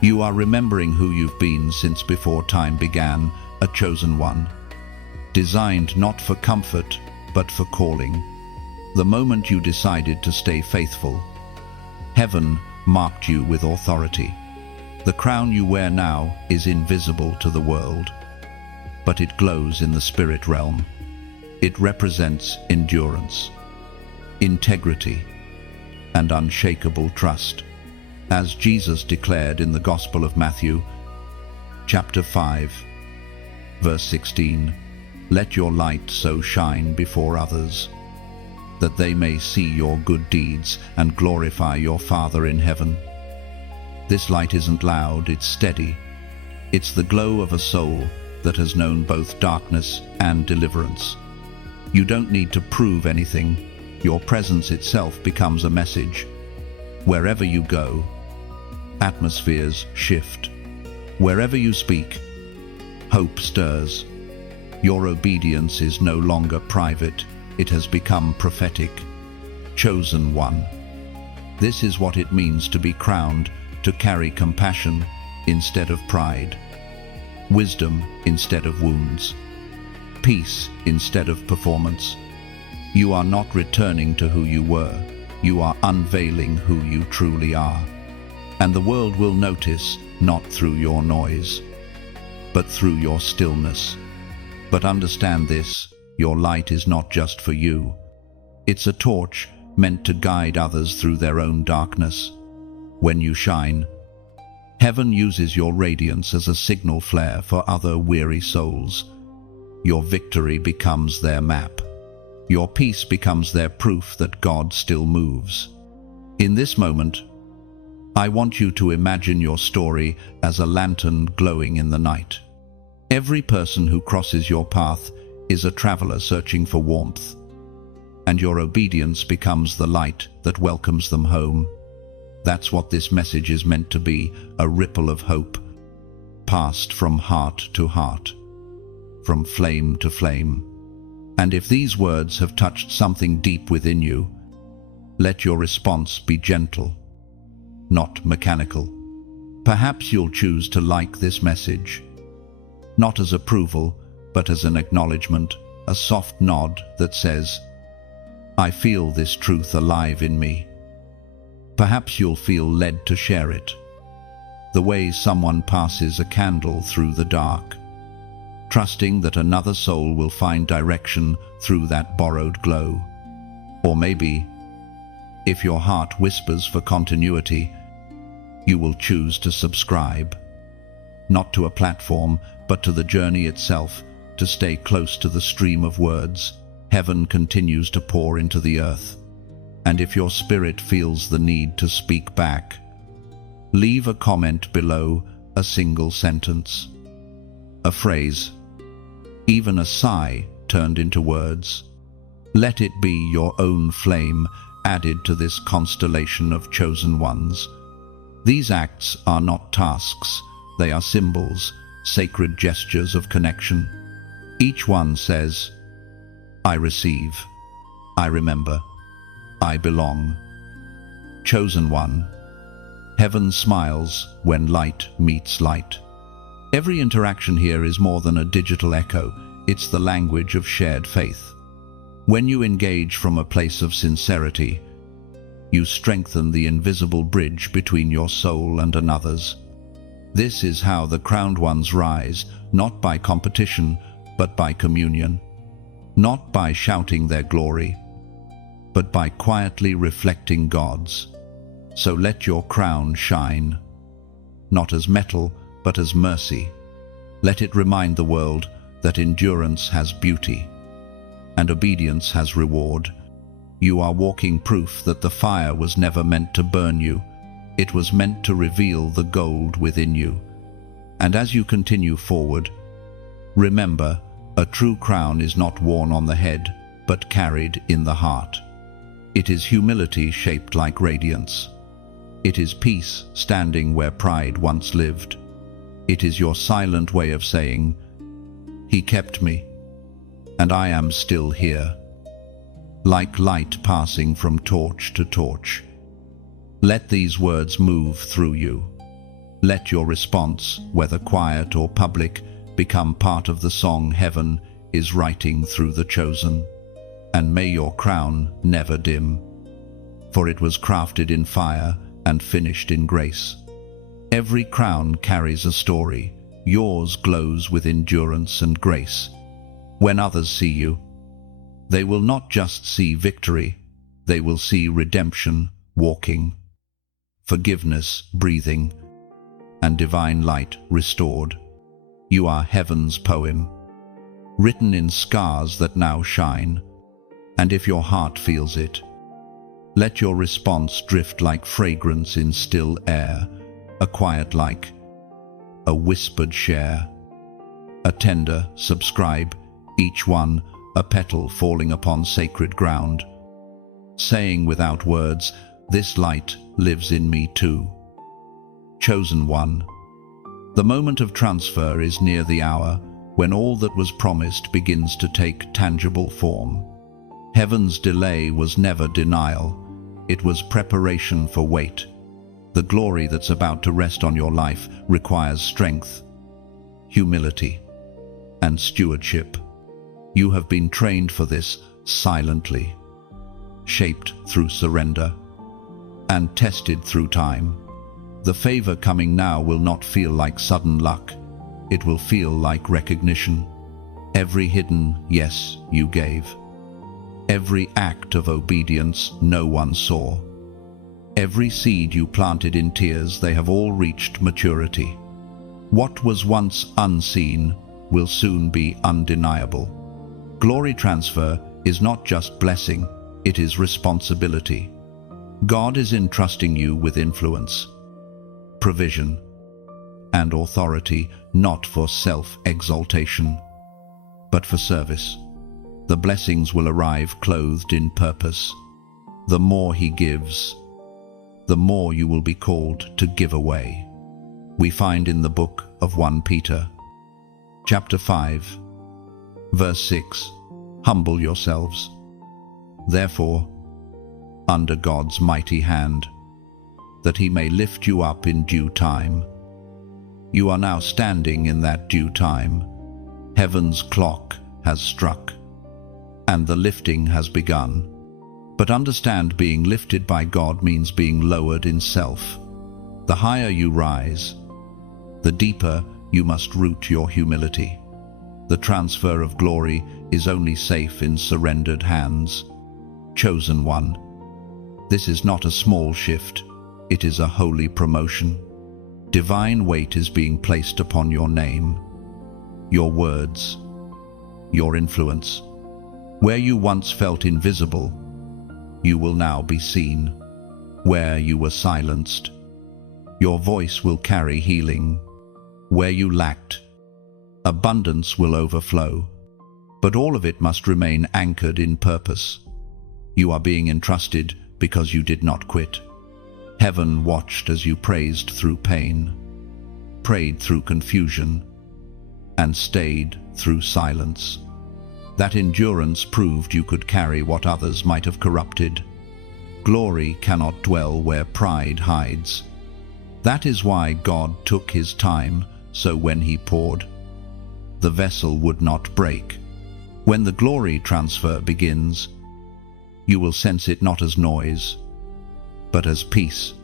You are remembering who you've been since before time began, a chosen one. Designed not for comfort, but for calling. The moment you decided to stay faithful, heaven marked you with authority. The crown you wear now is invisible to the world, but it glows in the spirit realm. It represents endurance, integrity, and unshakable trust. As Jesus declared in the Gospel of Matthew, chapter 5, verse 16, "Let your light so shine before others, that they may see your good deeds and glorify your Father in heaven." This light isn't loud, it's steady. It's the glow of a soul that has known both darkness and deliverance. You don't need to prove anything. Your presence itself becomes a message. Wherever you go, atmospheres shift. Wherever you speak, hope stirs. Your obedience is no longer private, it has become prophetic. Chosen one. This is what it means to be crowned, to carry compassion instead of pride, wisdom instead of wounds, peace instead of performance. You are not returning to who you were, You are unveiling who you truly are. And the world will notice, not through your noise, but through your stillness. But understand this, your light is not just for you. It's a torch meant to guide others through their own darkness. When you shine, heaven uses your radiance as a signal flare for other weary souls. Your victory becomes their map. Your peace becomes their proof that God still moves. In this moment, I want you to imagine your story as a lantern glowing in the night. Every person who crosses your path is a traveler searching for warmth, and your obedience becomes the light that welcomes them home. That's what this message is meant to be, a ripple of hope, passed from heart to heart, from flame to flame. And if these words have touched something deep within you, let your response be gentle, not mechanical. Perhaps you'll choose to like this message, not as approval, but as an acknowledgement, a soft nod that says, I feel this truth alive in me. Perhaps you'll feel led to share it, the way someone passes a candle through the dark, trusting that another soul will find direction through that borrowed glow. Or maybe, if your heart whispers for continuity, you will choose to subscribe, not to a platform, but to the journey itself, to stay close to the stream of words heaven continues to pour into the earth. And if your spirit feels the need to speak back, leave a comment below, a single sentence, a phrase, even a sigh turned into words. Let it be your own flame added to this constellation of chosen ones. These acts are not tasks, they are symbols, sacred gestures of connection. Each one says, I receive, I remember, I belong. Chosen one, heaven smiles when light meets light. Every interaction here is more than a digital echo, it's the language of shared faith. When you engage from a place of sincerity, you strengthen the invisible bridge between your soul and another's. This is how the crowned ones rise, not by competition, but by communion. Not by shouting their glory, but by quietly reflecting God's. So let your crown shine, not as metal, but as mercy. Let it remind the world that endurance has beauty, and obedience has reward. You are walking proof that the fire was never meant to burn you. It was meant to reveal the gold within you. And as you continue forward, remember, a true crown is not worn on the head, but carried in the heart. It is humility shaped like radiance. It is peace standing where pride once lived. It is your silent way of saying, He kept me, and I am still here. Like light passing from torch to torch. Let these words move through you. Let your response, whether quiet or public, become part of the song heaven is writing through the chosen. And may your crown never dim, for it was crafted in fire and finished in grace. Every crown carries a story. Yours glows with endurance and grace. When others see you, they will not just see victory, they will see redemption walking, forgiveness breathing, and divine light restored. You are heaven's poem, written in scars that now shine. And if your heart feels it, let your response drift like fragrance in still air, a quiet like, a whispered share, a tender subscribe, each one a petal falling upon sacred ground, saying without words, this light lives in me too. Chosen one, the moment of transfer is near the hour when all that was promised begins to take tangible form. Heaven's delay was never denial, it was preparation for wait. The glory that's about to rest on your life requires strength, humility, and stewardship. You have been trained for this silently. shaped through surrender, and tested through time. The favor coming now will not feel like sudden luck. It will feel like recognition. Every hidden yes you gave, every act of obedience no one saw, every seed you planted in tears, they have all reached maturity. What was once unseen will soon be undeniable. Glory transfer is not just blessing, it is responsibility. God is entrusting you with influence, provision, and authority, not for self-exaltation, but for service. The blessings will arrive clothed in purpose. The more He gives, the more you will be called to give away. We find in the book of 1 Peter, chapter 5, verse 6, "Humble yourselves, therefore, under God's mighty hand, that He may lift you up in due time." You are now standing in that due time. Heaven's clock has struck, and the lifting has begun. But understand, being lifted by God means being lowered in self. The higher you rise, the deeper you must root your humility. The transfer of glory is only safe in surrendered hands. Chosen one. This is not a small shift, it is a holy promotion. Divine weight is being placed upon your name, your words, your influence. Where you once felt invisible, you will now be seen. Where you were silenced, your voice will carry healing. Where you lacked, abundance will overflow. But all of it must remain anchored in purpose. You are being entrusted because you did not quit. Heaven watched as you praised through pain, prayed through confusion, and stayed through silence. That endurance proved you could carry what others might have corrupted. Glory cannot dwell where pride hides. That is why God took His time, so when He poured, the vessel would not break. When the glory transfer begins, you will sense it not as noise, but as peace.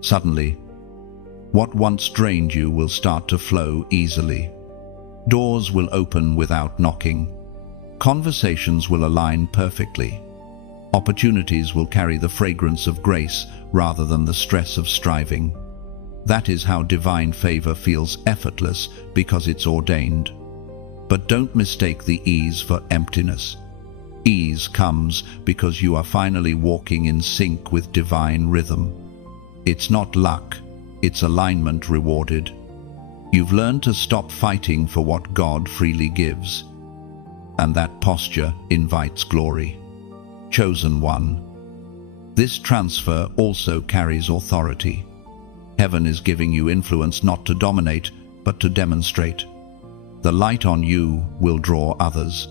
Suddenly, what once drained you will start to flow easily. Doors will open without knocking. Conversations will align perfectly. Opportunities will carry the fragrance of grace rather than the stress of striving. That is how divine favor feels effortless, because it's ordained. But don't mistake the ease for emptiness. Ease comes because you are finally walking in sync with divine rhythm. It's not luck, it's alignment rewarded. You've learned to stop fighting for what God freely gives, and that posture invites glory. Chosen one. This transfer also carries authority. Heaven is giving you influence not to dominate, but to demonstrate. The light on you will draw others,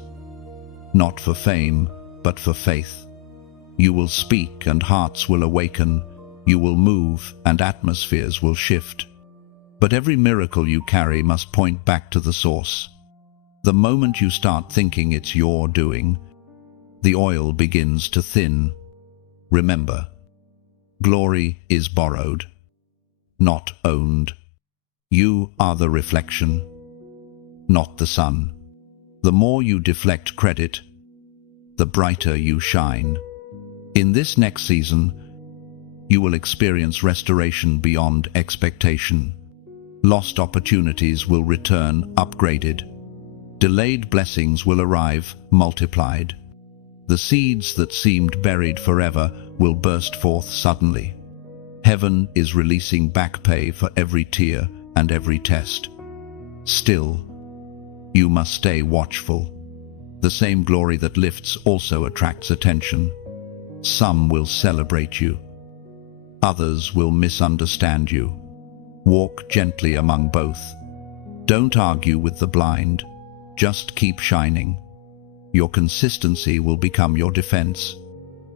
not for fame, but for faith. You will speak and hearts will awaken. You will move and atmospheres will shift. But every miracle you carry must point back to the source. The moment you start thinking it's your doing, the oil begins to thin. Remember, glory is borrowed, not owned. You are the reflection, not the sun. The more you deflect credit, the brighter you shine. In this next season, you will experience restoration beyond expectation. Lost opportunities will return upgraded. Delayed blessings will arrive multiplied. The seeds that seemed buried forever will burst forth suddenly. Heaven is releasing back pay for every tear and every test. Still, you must stay watchful. The same glory that lifts also attracts attention. Some will celebrate you. Others will misunderstand you. Walk gently among both. Don't argue with the blind. Just keep shining. Your consistency will become your defense.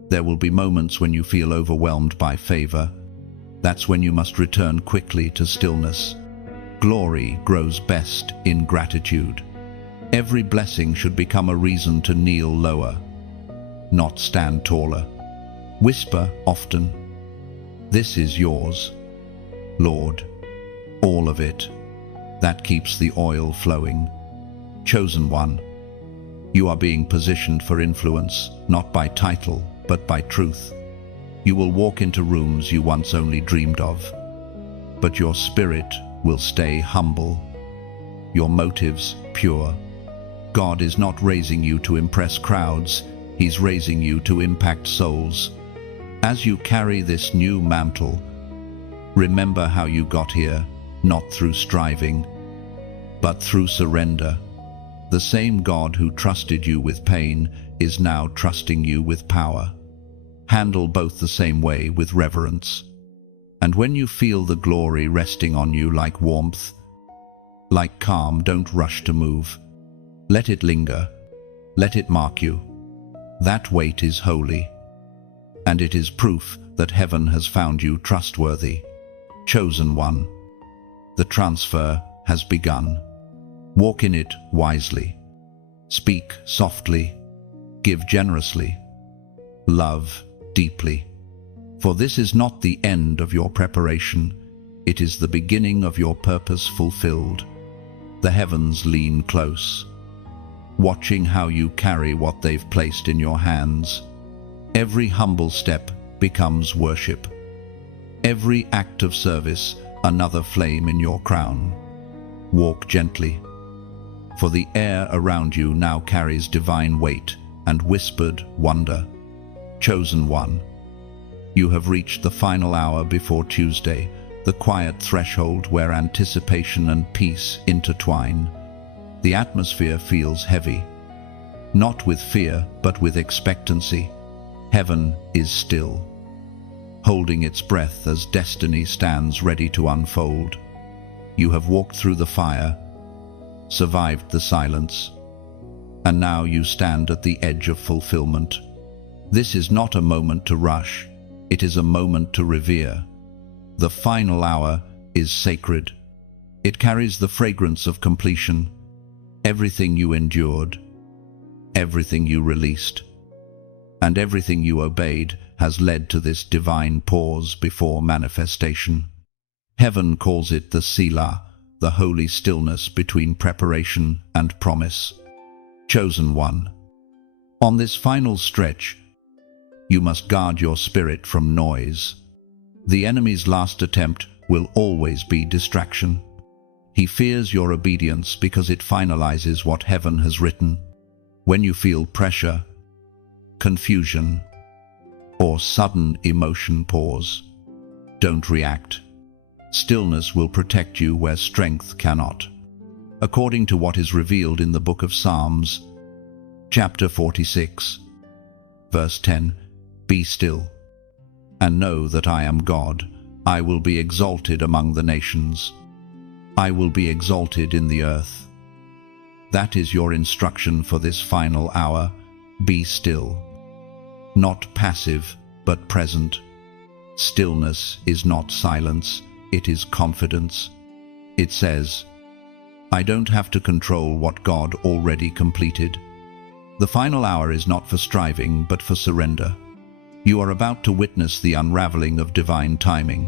There will be moments when you feel overwhelmed by favor. That's when you must return quickly to stillness. Glory grows best in gratitude. Every blessing should become a reason to kneel lower, not stand taller. Whisper often, "This is yours, Lord, all of it." That keeps the oil flowing. Chosen one, you are being positioned for influence, not by title, but by truth. You will walk into rooms you once only dreamed of, but your spirit will stay humble, your motives pure. God is not raising you to impress crowds, He's raising you to impact souls. As you carry this new mantle, remember how you got here, not through striving, but through surrender. The same God who trusted you with pain is now trusting you with power. Handle both the same way, with reverence. And when you feel the glory resting on you like warmth, like calm, don't rush to move. Let it linger. Let it mark you. That weight is holy, and it is proof that heaven has found you trustworthy. Chosen one, the transfer has begun. Walk in it wisely. Speak softly. Give generously. Love deeply. For this is not the end of your preparation, it is the beginning of your purpose fulfilled. The heavens lean close, watching how you carry what they've placed in your hands. Every humble step becomes worship. Every act of service, another flame in your crown. Walk gently, for the air around you now carries divine weight and whispered wonder. Chosen one, you have reached the final hour before Tuesday, the quiet threshold where anticipation and peace intertwine. The atmosphere feels heavy, not with fear, but with expectancy. Heaven is still, holding its breath as destiny stands ready to unfold. You have walked through the fire, survived the silence, and now you stand at the edge of fulfillment. This is not a moment to rush, it is a moment to revere. The final hour is sacred. It carries the fragrance of completion. Everything you endured, everything you released, and everything you obeyed has led to this divine pause before manifestation. Heaven calls it the Selah, the holy stillness between preparation and promise. Chosen one, on this final stretch, you must guard your spirit from noise. The enemy's last attempt will always be distraction. He fears your obedience because it finalizes what heaven has written. When you feel pressure, confusion, or sudden emotion, pause. Don't react. Stillness will protect you where strength cannot. According to what is revealed in the book of Psalms, chapter 46, verse 10, "Be still, and know that I am God. I will be exalted among the nations. I will be exalted in the earth." That is your instruction for this final hour. Be still. Not passive, but present. Stillness is not silence, it is confidence. It says, "I don't have to control what God already completed." The final hour is not for striving, but for surrender. You are about to witness the unraveling of divine timing.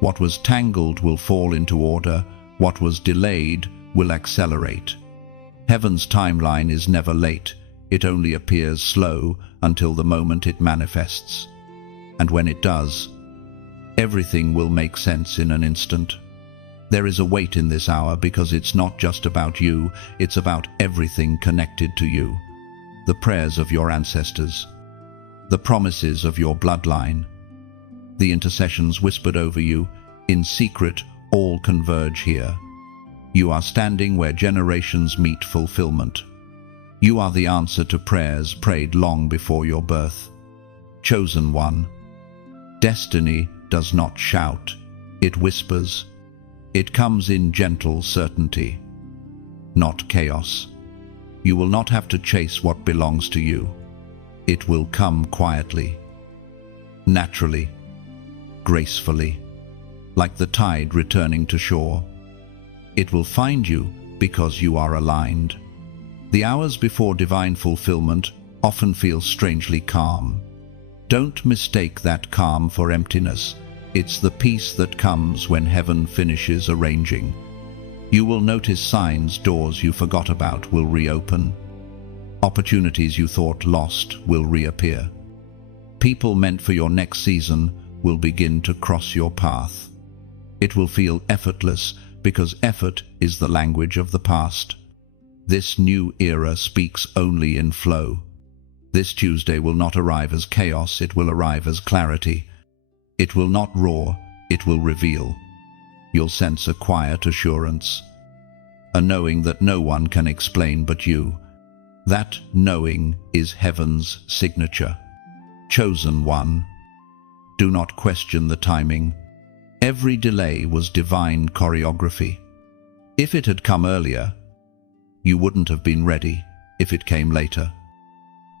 What was tangled will fall into order. What was delayed will accelerate. Heaven's timeline is never late. It only appears slow until the moment it manifests. And when it does, everything will make sense in an instant. There is a weight in this hour because it's not just about you, it's about everything connected to you. The prayers of your ancestors, the promises of your bloodline, the intercessions whispered over you, in secret, all converge here. You are standing where generations meet fulfillment. You are the answer to prayers prayed long before your birth. Chosen one, destiny does not shout, it whispers. It comes in gentle certainty, not chaos. You will not have to chase what belongs to you. It will come quietly, naturally, gracefully, like the tide returning to shore. It will find you because you are aligned. The hours before divine fulfillment often feel strangely calm. Don't mistake that calm for emptiness. It's the peace that comes when heaven finishes arranging. You will notice signs doors you forgot about will reopen. Opportunities you thought lost will reappear. People meant for your next season will begin to cross your path. It will feel effortless because effort is the language of the past. This new era speaks only in flow. This Tuesday will not arrive as chaos, it will arrive as clarity. It will not roar, it will reveal. You'll sense a quiet assurance, a knowing that no one can explain but you. That knowing is heaven's signature. Chosen one. Do not question the timing. Every delay was divine choreography. If it had come earlier, you wouldn't have been ready. If it came later,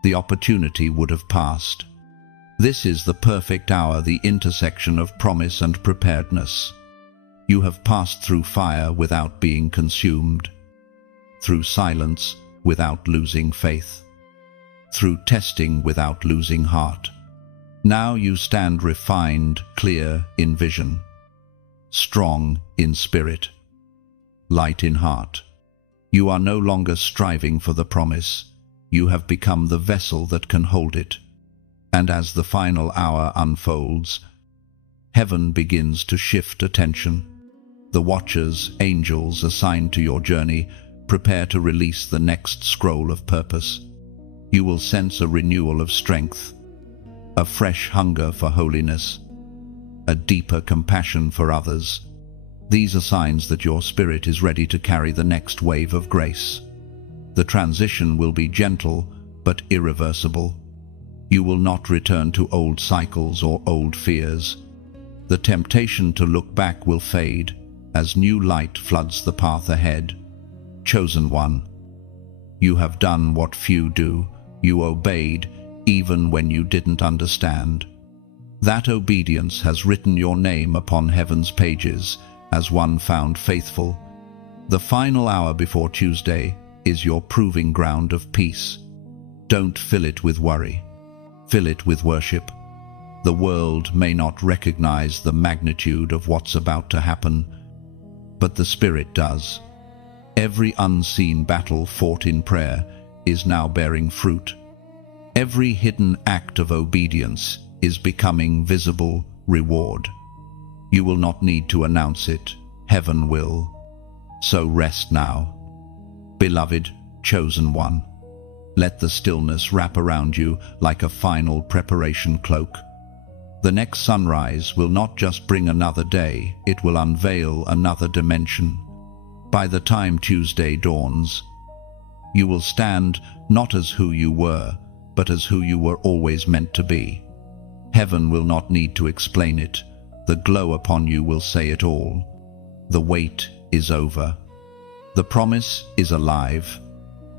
the opportunity would have passed. This is the perfect hour, the intersection of promise and preparedness. You have passed through fire without being consumed, through silence without losing faith, through testing without losing heart. Now you stand refined, clear in vision, strong in spirit, light in heart. You are no longer striving for the promise. You have become the vessel that can hold it. And as the final hour unfolds, heaven begins to shift attention. The watchers, angels assigned to your journey, prepare to release the next scroll of purpose. You will sense a renewal of strength, a fresh hunger for holiness, a deeper compassion for others. These are signs that your spirit is ready to carry the next wave of grace. The transition will be gentle but irreversible. You will not return to old cycles or old fears. The temptation to look back will fade as new light floods the path ahead. Chosen one, you have done what few do. You obeyed even when you didn't understand. That obedience has written your name upon heaven's pages as one found faithful. The final hour before Tuesday is your proving ground of peace. Don't fill it with worry. Fill it with worship. The world may not recognize the magnitude of what's about to happen, but the Spirit does. Every unseen battle fought in prayer is now bearing fruit. Every hidden act of obedience is becoming visible reward. You will not need to announce it. Heaven will. So rest now. Beloved, chosen one. Let the stillness wrap around you like a final preparation cloak. The next sunrise will not just bring another day, it will unveil another dimension. By the time Tuesday dawns, you will stand not as who you were, but as who you were always meant to be. Heaven will not need to explain it. The glow upon you will say it all. The wait is over. The promise is alive.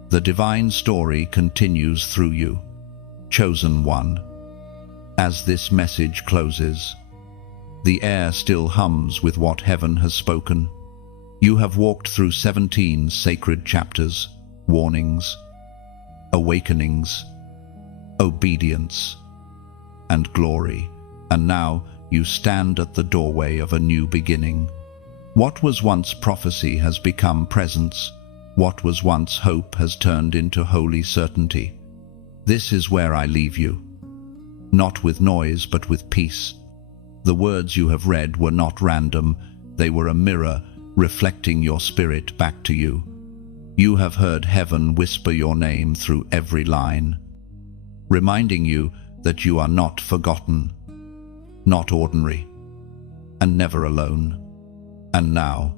The divine story continues through you. Chosen one. As this message closes, the air still hums with what heaven has spoken. You have walked through 17 sacred chapters, warnings, awakenings, obedience, and glory, and now you stand at the doorway of a new beginning. What was once prophecy has become presence. What was once hope has turned into holy certainty. This is where I leave you. Not with noise, but with peace. The words you have read were not random. They were a mirror reflecting your spirit back to you. You have heard heaven whisper your name through every line, reminding you that you are not forgotten, not ordinary, and never alone. And now,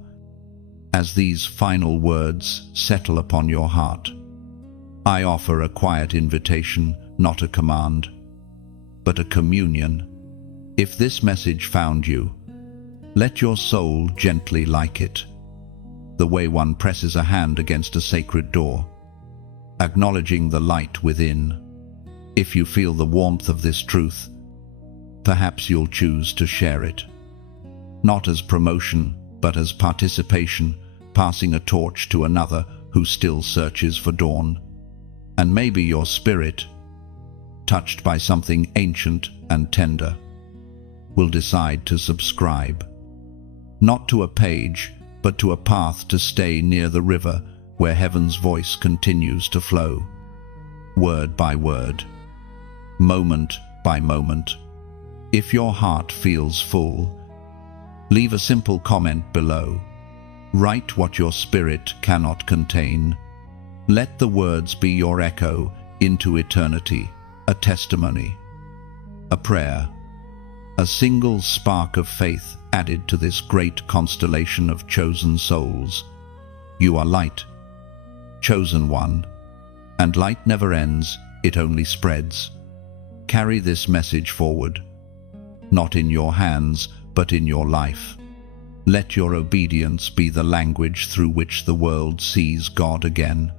as these final words settle upon your heart, I offer a quiet invitation, not a command, but a communion. If this message found you, let your soul gently like it, the way one presses a hand against a sacred door, acknowledging the light within. If you feel the warmth of this truth, perhaps you'll choose to share it. Not as promotion, but as participation, passing a torch to another who still searches for dawn. And maybe your spirit touched by something ancient and tender, will decide to subscribe. Not to a page, but to a path to stay near the river where heaven's voice continues to flow. Word by word, moment by moment. If your heart feels full, leave a simple comment below. Write what your spirit cannot contain. Let the words be your echo into eternity, a testimony, a prayer, a single spark of faith added to this great constellation of chosen souls. You are light, chosen one, and light never ends, it only spreads. Carry this message forward, not in your hands, but in your life. Let your obedience be the language through which the world sees God again.